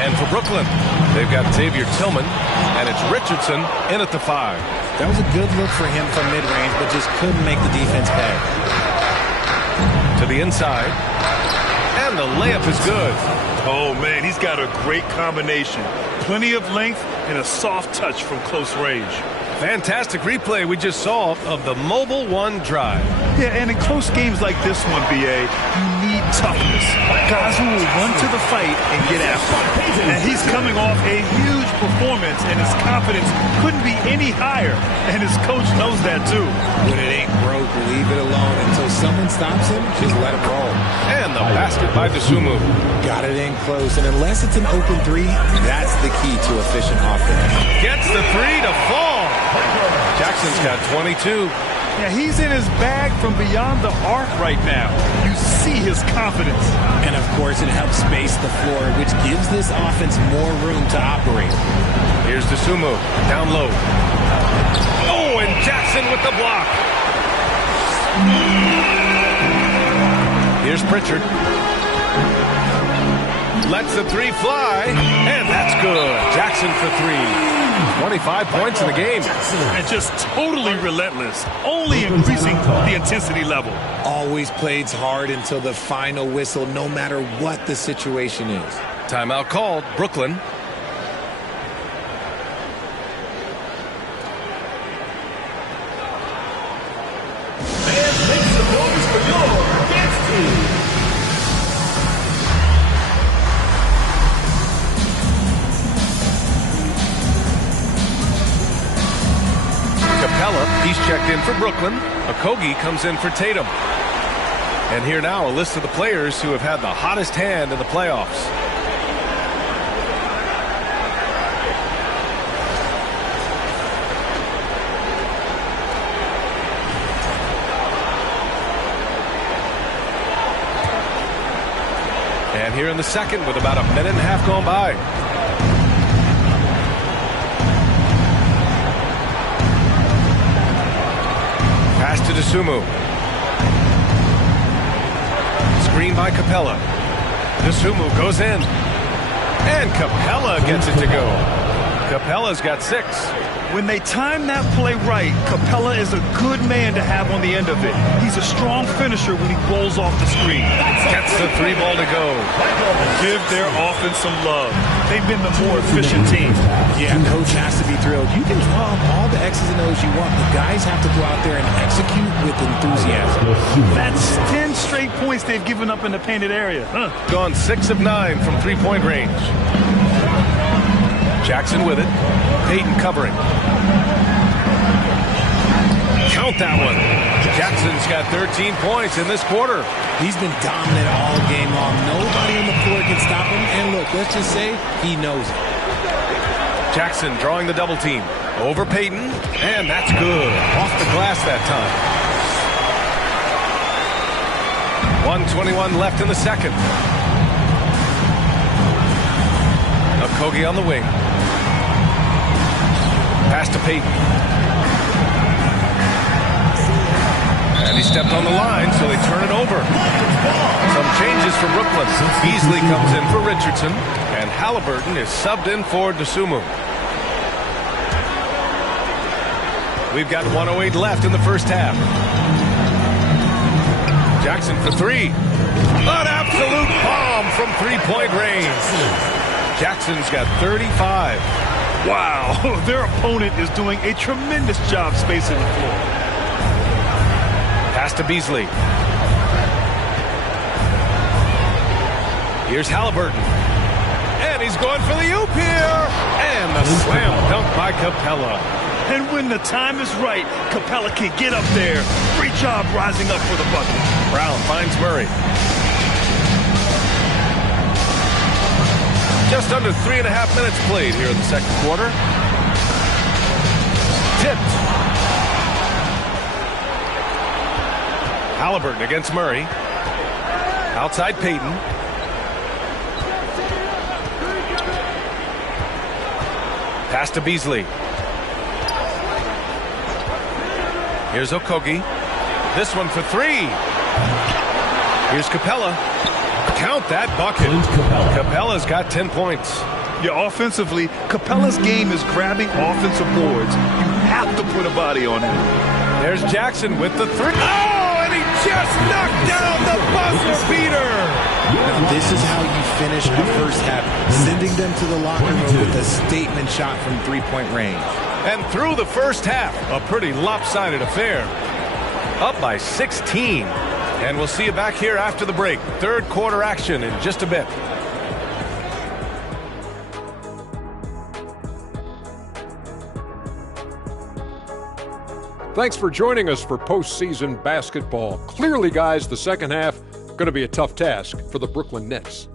And for Brooklyn, they've got Xavier Tillman, and it's Richardson in at the 5. That was a good look for him from mid-range, but just couldn't make the defense pay. To the inside, and the layup is good. Oh, man, he's got a great combination. Plenty of length and a soft touch from close range. Fantastic replay we just saw of the Mobile One drive. Yeah, and in close games like this one, B.A., you need toughness. Guys who will run to the fight and get after it. And he's coming off a huge performance, and his confidence couldn't be any higher. And his coach knows that, too. When it ain't broke, leave it alone. Until someone stops him, just let him roll. And the basket by Dosunmu. Got it in close, and unless it's an open three, that's the key to efficient offense. Gets the three to fall. Jackson's got 22. Yeah, he's in his bag from beyond the arc right now. You see his confidence. And, of course, it helps space the floor, which gives this offense more room to operate. Here's Dosunmu, down low. Oh, and Jackson with the block. Here's Pritchard. Lets the three fly, and that's good. Jackson for 3. 25 points in the game. And just totally relentless, only increasing the intensity level. Always plays hard until the final whistle, no matter what the situation is. Timeout called, Brooklyn. And make some noise for your dance team. Capella, he's checked in for Brooklyn. Okogie comes in for Tatum. And here now, a list of the players who have had the hottest hand in the playoffs. And here in the second, with about a minute and a half gone by. Pass to Dosunmu. Screen by Capella. Dosunmu goes in. And Capella gets it to go. Capella's got 6. When they time that play right, Capella is a good man to have on the end of it. He's a strong finisher when he rolls off the screen. Gets the 3 ball to go. Give their offense some love. They've been the more efficient team. Yeah, coach has to be thrilled. You can draw all the X's and O's you want. The guys have to go out there and execute with enthusiasm. That's 10 straight points they've given up in the painted area. Gone 6 of 9 from 3-point range. Jackson with it. Payton covering. Count that one. Jackson's got 13 points in this quarter. He's been dominant all game long. Nobody on the floor can stop him. And look, let's just say he knows it. Jackson drawing the double team. Over Payton. And that's good. Off the glass that time. 1:21 left in the second. Okogie on the wing. Pass to Payton. And he stepped on the line, so they turn it over. Some changes for Brooklyn. Beasley comes in for Richardson, and Halliburton is subbed in for Dosunmu. We've got 1:08 left in the first half. Jackson for 3. An absolute bomb from 3-point range. Jackson's got 35. Wow, their opponent is doing a tremendous job spacing the floor. Pass to Beasley. Here's Halliburton. And he's going for the oop here. And the slam dunk by Capella. And when the time is right, Capella can get up there. Great job rising up for the bucket. Brown finds Murray. Just under 3.5 minutes played here in the second quarter. Tipped. Halliburton against Murray. Outside Payton. Pass to Beasley. Here's Okogie. This one for 3. Here's Capella. Count that bucket. Capella's got 10 points. Yeah, offensively, Capella's game is grabbing offensive boards. You have to put a body on him. There's Jackson with the 3. Oh, and he just knocked down the buzzer beater. Now, this is how you finish the first half, sending them to the locker room with a statement shot from 3-point range. And through the first half, a pretty lopsided affair. Up by 16. And we'll see you back here after the break. Third quarter action in just a bit. Thanks for joining us for postseason basketball. Clearly, guys, the second half going to be a tough task for the Brooklyn Nets.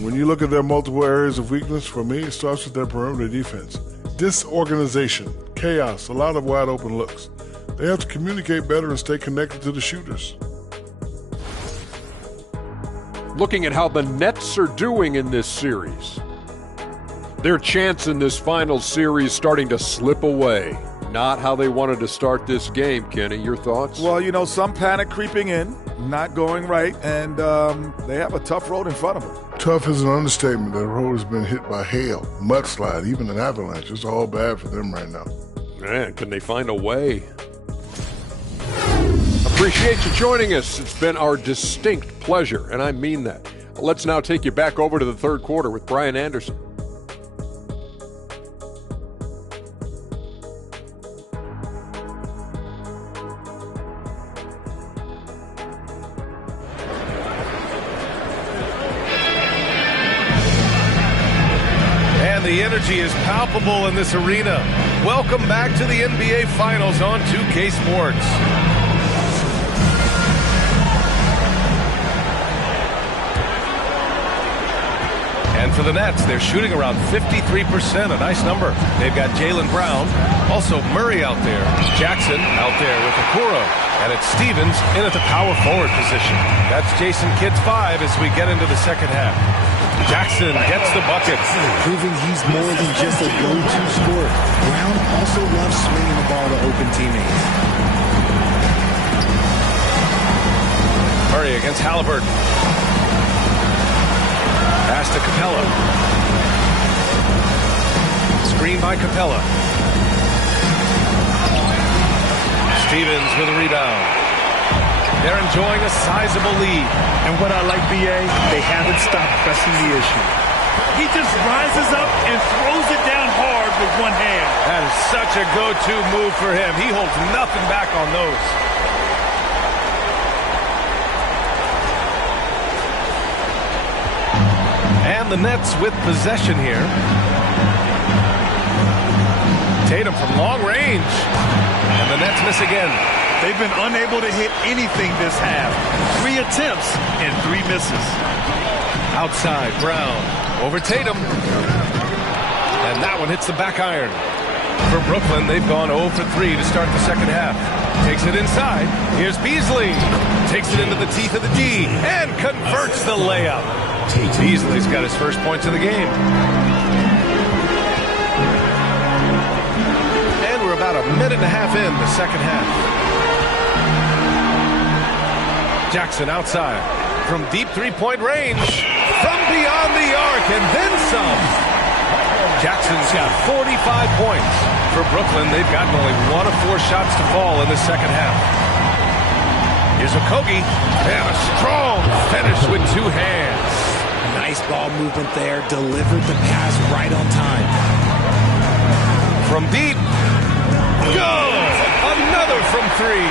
When you look at their multiple areas of weakness, for me, it starts with their perimeter defense. Disorganization, chaos, a lot of wide open looks. They have to communicate better and stay connected to the shooters. Looking at how the Nets are doing in this series. Their chance in this final series starting to slip away. Not how they wanted to start this game, Kenny. Your thoughts? Well, you know, some panic creeping in, not going right, and they have a tough road in front of them. Tough is an understatement. The road has been hit by hail, mudslide, even an avalanche. It's all bad for them right now. Man, can they find a way? Appreciate you joining us. It's been our distinct pleasure, and I mean that. Let's now take you back over to the third quarter with Brian Anderson. And the energy is palpable in this arena. Welcome back to the NBA Finals on 2K Sports. And for the Nets, they're shooting around 53%, a nice number. They've got Jaylen Brown, also Murray out there, Jackson out there with Okoro, and it's Stevens in at the power forward position. That's Jason Kidd's 5 as we get into the second half. Jackson gets the bucket. Proving he's more than just a go-to scorer. Brown also loves swinging the ball to open teammates. Murray against Halliburton. Pass to Capella. Screen by Capella. Stevens with a rebound. They're enjoying a sizable lead. And what I like, B.A., they haven't stopped pressing the issue. He just rises up and throws it down hard with one hand. That is such a go-to move for him. He holds nothing back on those. And the Nets with possession here. Tatum from long range. And the Nets miss again. They've been unable to hit anything this half. 3 attempts and 3 misses. Outside, Brown over Tatum. And that one hits the back iron. For Brooklyn, they've gone 0 for 3 to start the second half. Takes it inside. Here's Beasley. Takes it into the teeth of the D and converts the layup. Beasley's got his first points of the game. And we're about a minute and a half in the second half. Jackson outside from deep three-point range, from beyond the arc, and then some. Jackson's got 45 points. For Brooklyn, they've gotten only 1 of 4 shots to fall in the second half. Here's Okogie, and a strong finish with 2 hands. Nice ball movement there, delivered the pass right on time. From deep, good! Another from 3.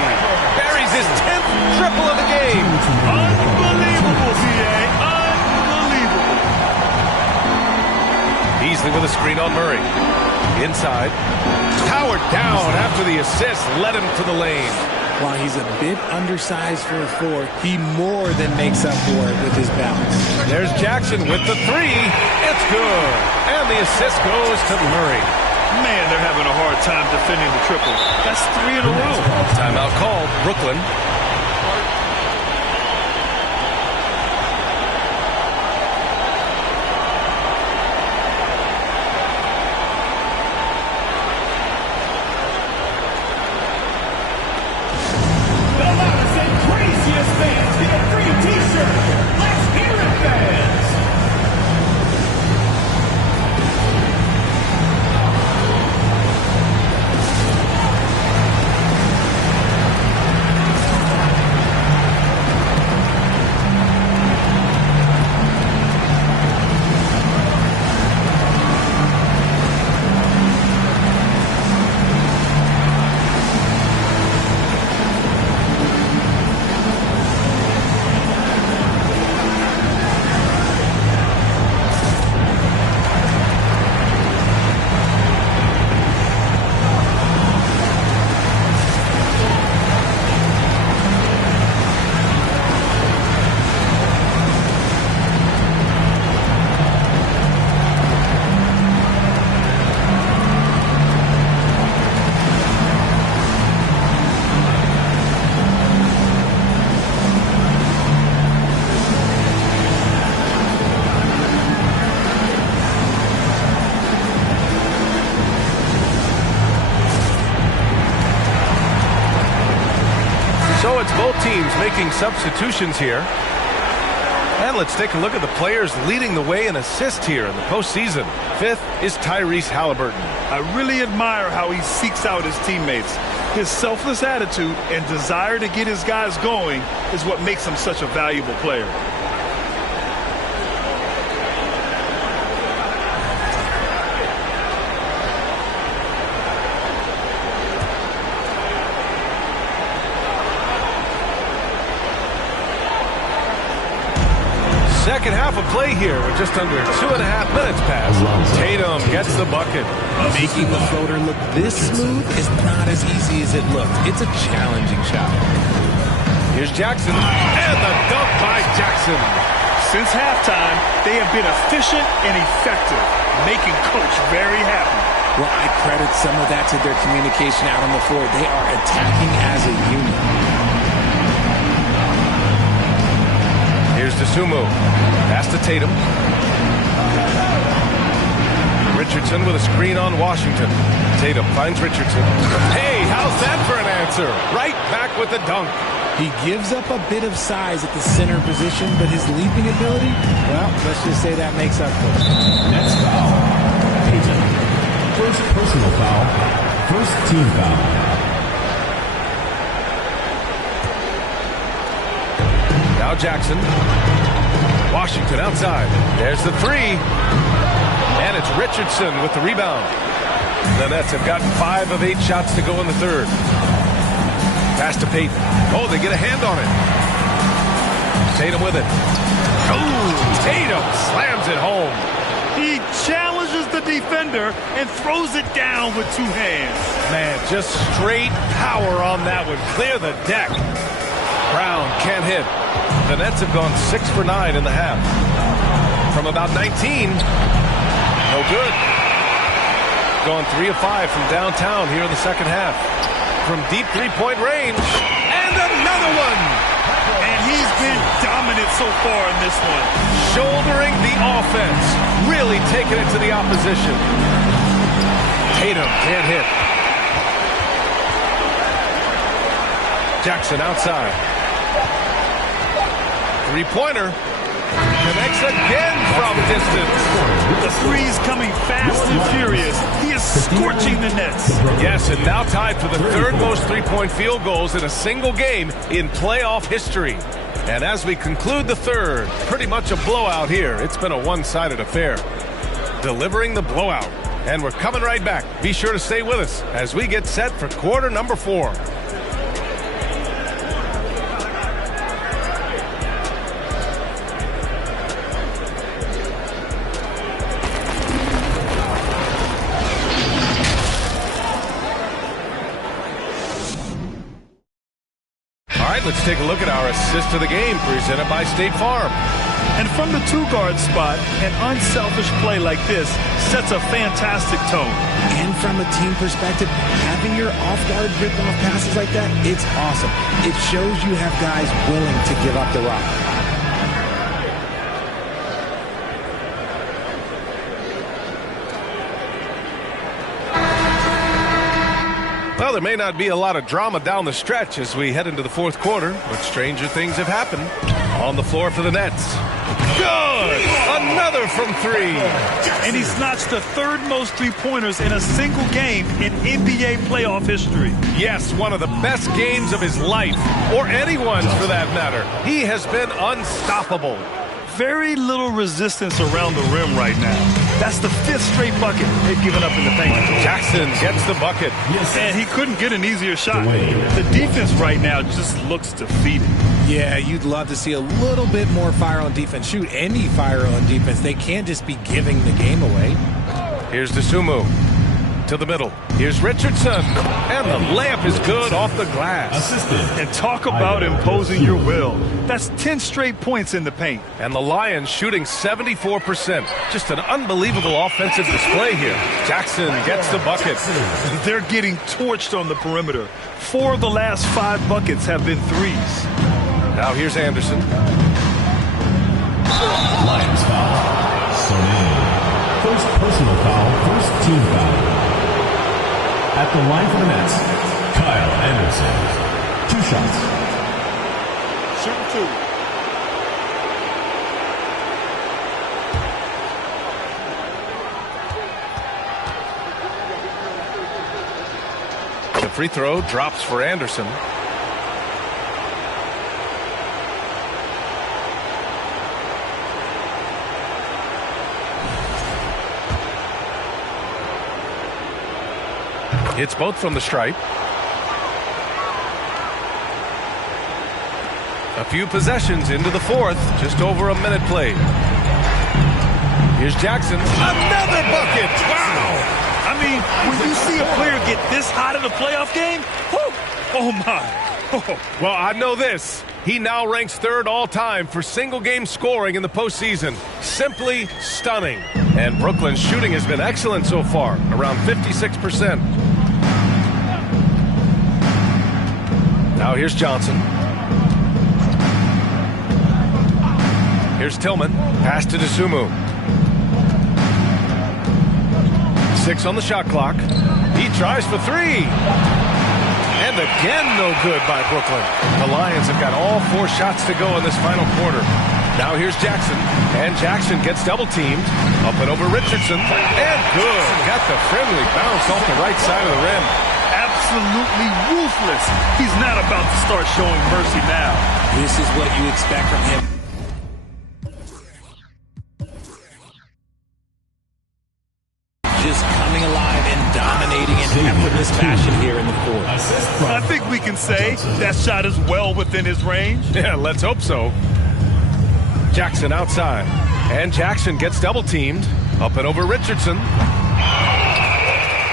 Buries his 10th triple of the game. Unbelievable, C.A. Unbelievable. Beasley with a screen on Murray. Inside. Powered down after the assist led him to the lane. While he's a bit undersized for a 4, he more than makes up for it with his bounce. There's Jackson with the 3. It's good. And the assist goes to Murray. Man, they're having a hard time defending the triple. That's 3 in a row. Timeout called. Brooklyn. So it's both teams making substitutions here. And let's take a look at the players leading the way in assists here in the postseason. 5th is Tyrese Halliburton. I really admire how he seeks out his teammates. His selfless attitude and desire to get his guys going is what makes him such a valuable player. Second half of play here with just under 2.5 minutes passed. Tatum gets the bucket. Making the floater look this smooth is not as easy as it looked. It's a challenging shot. Here's Jackson, and the dunk by Jackson. Since halftime, they have been efficient and effective, making Coach very happy. Well, I credit some of that to their communication out on the floor. They are attacking as a unit. Here's DeSumo. Pass to Tatum. Richardson with a screen on Washington. Tatum finds Richardson. Hey, how's that for an answer? Right back with the dunk. He gives up a bit of size at the center position, but his leaping ability, well, let's just say that makes up for it. Next foul, Tatum. First personal foul, first team foul. Now Jackson. Washington outside. There's the three. And it's Richardson with the rebound. The Nets have gotten 5 of 8 shots to go in the third. Pass to Payton. Oh, they get a hand on it. Tatum with it. Oh, Tatum slams it home. He challenges the defender and throws it down with 2 hands. Man, just straight power on that one. Clear the deck. Brown can't hit. The Nets have gone 6 for 9 in the half. From about 19, no good. Going 3 of 5 from downtown here in the second half. From deep three-point range. And another one. And he's been dominant so far in this one. Shouldering the offense. Really taking it to the opposition. Tatum can't hit. Jackson outside. Three-pointer. Connects again from distance. The three's coming fast and furious. He is scorching the Nets. Yes, and now tied for the 3rd most three-point field goals in a single game in playoff history. And as we conclude the 3rd, pretty much a blowout here. It's been a one-sided affair. Delivering the blowout. And we're coming right back. Be sure to stay with us as we get set for quarter number 4. Let's take a look at our assist of the game presented by State Farm. And from the 2-guard spot, an unselfish play like this sets a fantastic tone. And from a team perspective, having your off-guard rip off passes like that, it's awesome. It shows you have guys willing to give up the rock. Well, there may not be a lot of drama down the stretch as we head into the 4th quarter, but stranger things have happened. On the floor for the Nets. Good! Another from 3. And he's notched the 3rd most three-pointers in a single game in NBA playoff history. Yes, one of the best games of his life, or anyone's for that matter. He has been unstoppable. Very little resistance around the rim right now. That's the 5th straight bucket they've given up in the paint. Jackson gets the bucket. And he couldn't get an easier shot. The defense right now just looks defeated. Yeah, you'd love to see a little bit more fire on defense. Shoot, any fire on defense. They can't just be giving the game away. Here's DeSumo. To the middle. Here's Richardson. And the layup is good off the glass. And talk about imposing your will. That's 10 straight points in the paint. And the Lions shooting 74%. Just an unbelievable offensive display here. Jackson gets the bucket. They're getting torched on the perimeter. 4 of the last 5 buckets have been threes. Now here's Anderson. Lions foul. Sonny. First personal foul, first team foul. At the line for the Nets, Kyle Anderson. 2 shots. Shoot 2. The free throw drops for Anderson. It's both from the stripe. A few possessions into the 4th, just over a minute played. Here's Jackson. Another bucket! Wow! I mean, when you see a player get this hot in a playoff game, whew, Oh, my. Well, I know this. He now ranks third all-time for single-game scoring in the postseason. Simply stunning. And Brooklyn's shooting has been excellent so far, around 56%. Now here's Johnson. Here's Tillman. Pass to Dosunmu. 6 on the shot clock. He tries for 3. And again, no good by Brooklyn. The Lions have got all 4 shots to go in this final quarter. Now here's Jackson. And Jackson gets double-teamed. Up and over Richardson. And good. Got the friendly bounce off the right side of the rim. Absolutely ruthless. He's not about to start showing mercy now. This is what you expect from him. Just coming alive and dominating in effortless fashion here in the fourth. I think we can say that shot is well within his range. Yeah, let's hope so. Jackson outside. And Jackson gets double-teamed. Up and over Richardson.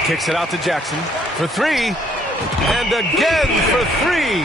Kicks it out to Jackson for 3. And again for 3.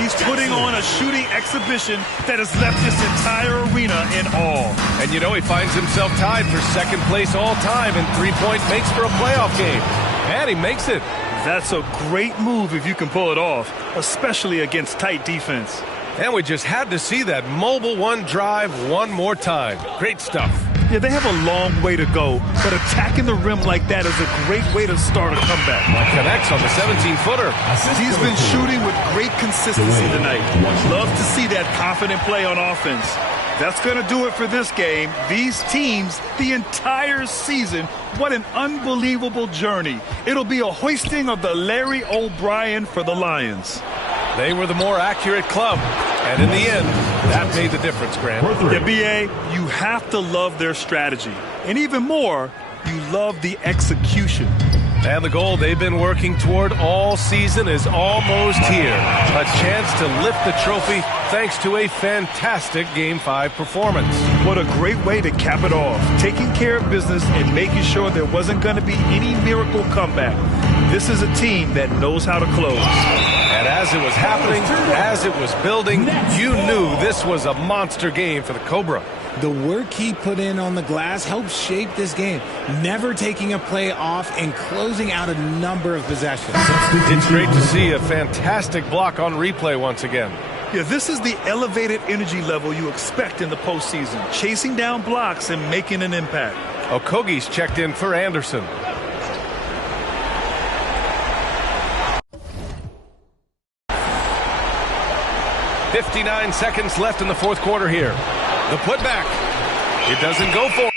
He's putting on a shooting exhibition that has left this entire arena in awe. And you know, he finds himself tied for second place all time in three-point makes for a playoff game. And he makes it. That's a great move if you can pull it off, especially against tight defense. And we just had to see that mobile one drive one more time. Great stuff. Yeah, they have a long way to go, but attacking the rim like that is a great way to start a comeback. Connects on the 17-footer. He's been shooting with great consistency tonight. Love to see that confident play on offense. That's going to do it for this game. These teams, the entire season, what an unbelievable journey. It'll be a hoisting of the Larry O'Brien for the Lions. They were the more accurate club. And in the end, that made the difference, Grant. Yeah, B.A., you have to love their strategy. And even more, you love the execution. And the goal they've been working toward all season is almost here. A chance to lift the trophy thanks to a fantastic Game 5 performance. What a great way to cap it off. Taking care of business and making sure there wasn't going to be any miracle comeback. This is a team that knows how to close. And as it was happening, as it was building, you knew this was a monster game for the Cobra. The work he put in on the glass helped shape this game, never taking a play off and closing out a number of possessions. It's great to see a fantastic block on replay once again. Yeah, this is the elevated energy level you expect in the postseason, chasing down blocks and making an impact. Okogie's checked in for Anderson. .59 seconds left in the fourth quarter here. The putback. It doesn't go for it.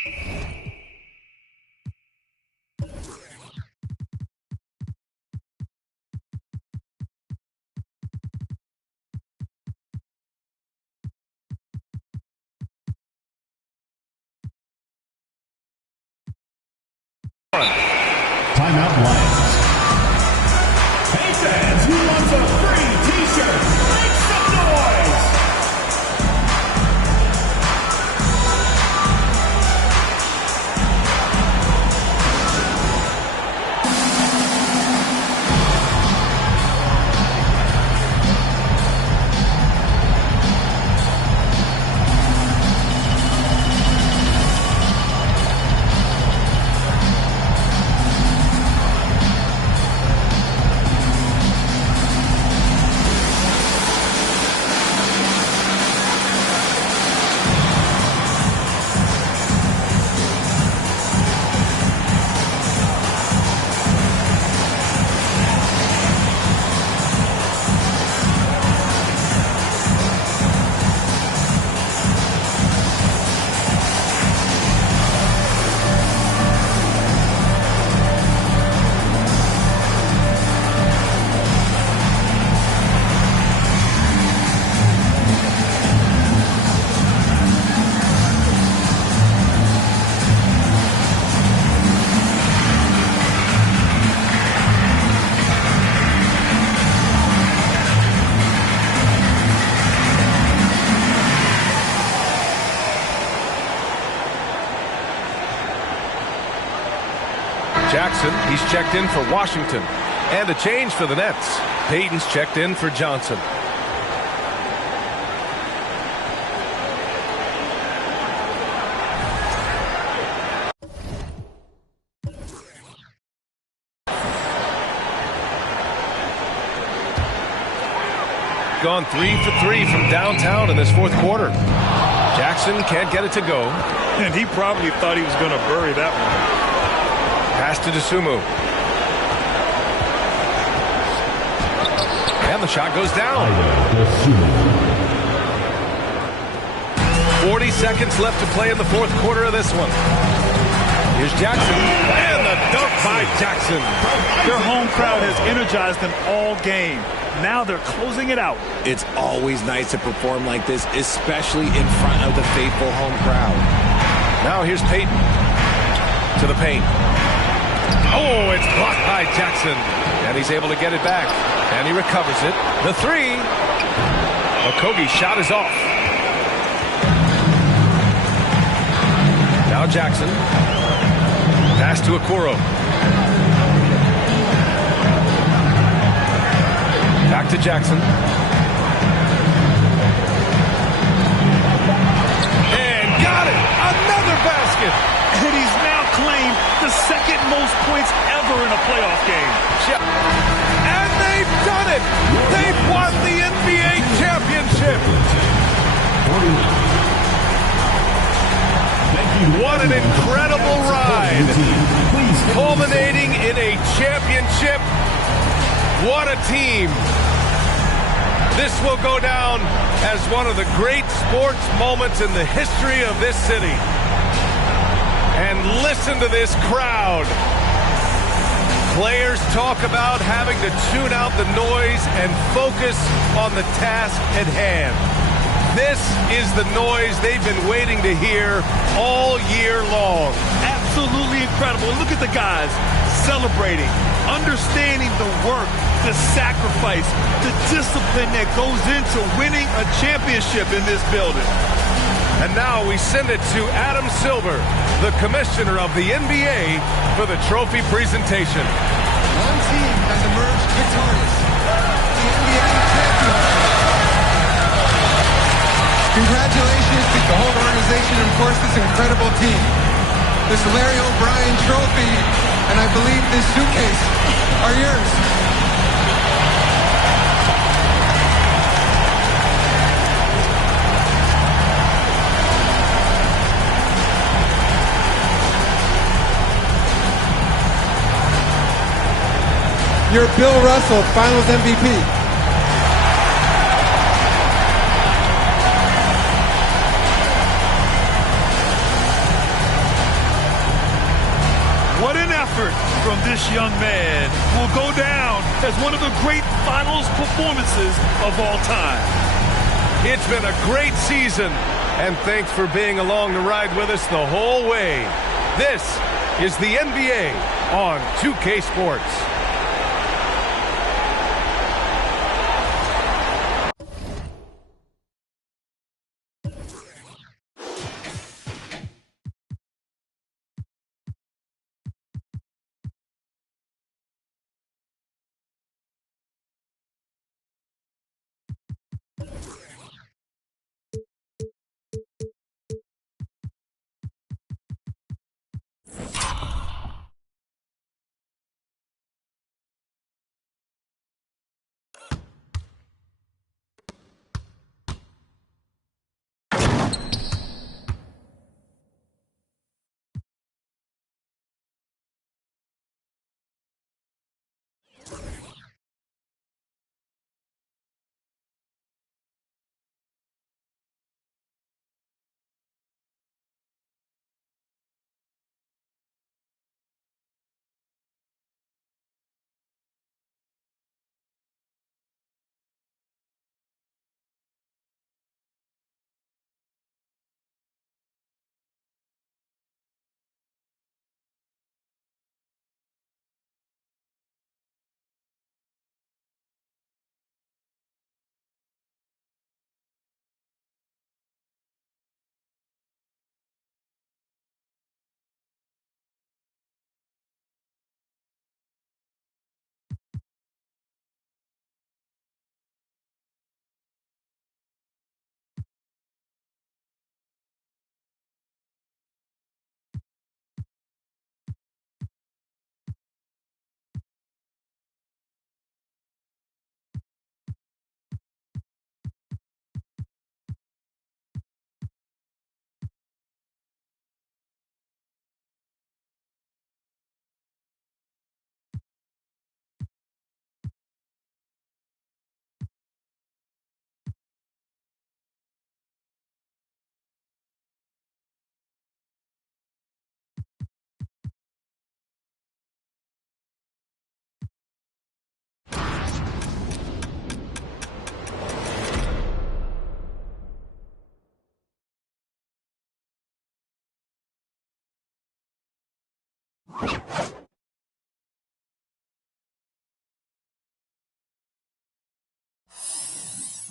Timeout Lions. Hey fans, who wants a free t-shirt? Make some noise! Jackson, he's checked in for Washington. And a change for the Nets. Payton's checked in for Johnson. Gone 3 for 3 from downtown in this fourth quarter. Jackson can't get it to go. And he probably thought he was going to bury that one. Pass to Dosunmu. And the shot goes down. 40 seconds left to play in the fourth quarter of this one. Here's Jackson. And the dunk by Jackson. Their home crowd has energized them all game. Now they're closing it out. It's always nice to perform like this, especially in front of the faithful home crowd. Now here's Payton to the paint. Oh, it's blocked by Jackson. And he's able to get it back. And he recovers it. The three. Okogie's shot is off. Now Jackson. Pass to Okoro. Back to Jackson. And got it! Another basket! And he's now claimed the second most points ever in a playoff game. And they've done it! They've won the NBA championship! What an incredible ride! Culminating in a championship. What a team! This will go down as one of the great sports moments in the history of this city. And listen to this crowd. Players talk about having to tune out the noise and focus on the task at hand. This is the noise they've been waiting to hear all year long. Absolutely incredible. Look at the guys celebrating, understanding the work, the sacrifice, the discipline that goes into winning a championship in this building. And now we send it to Adam Silver, the commissioner of the NBA, for the trophy presentation. One team has emerged victorious. The NBA champions. Congratulations to the whole organization and, of course, this incredible team. This Larry O'Brien trophy and I believe this suitcase are yours. You're Bill Russell, Finals MVP. What an effort from this young man. Will go down as one of the great finals performances of all time. It's been a great season, and thanks for being along the ride with us the whole way. This is the NBA on 2K Sports.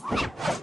Bye.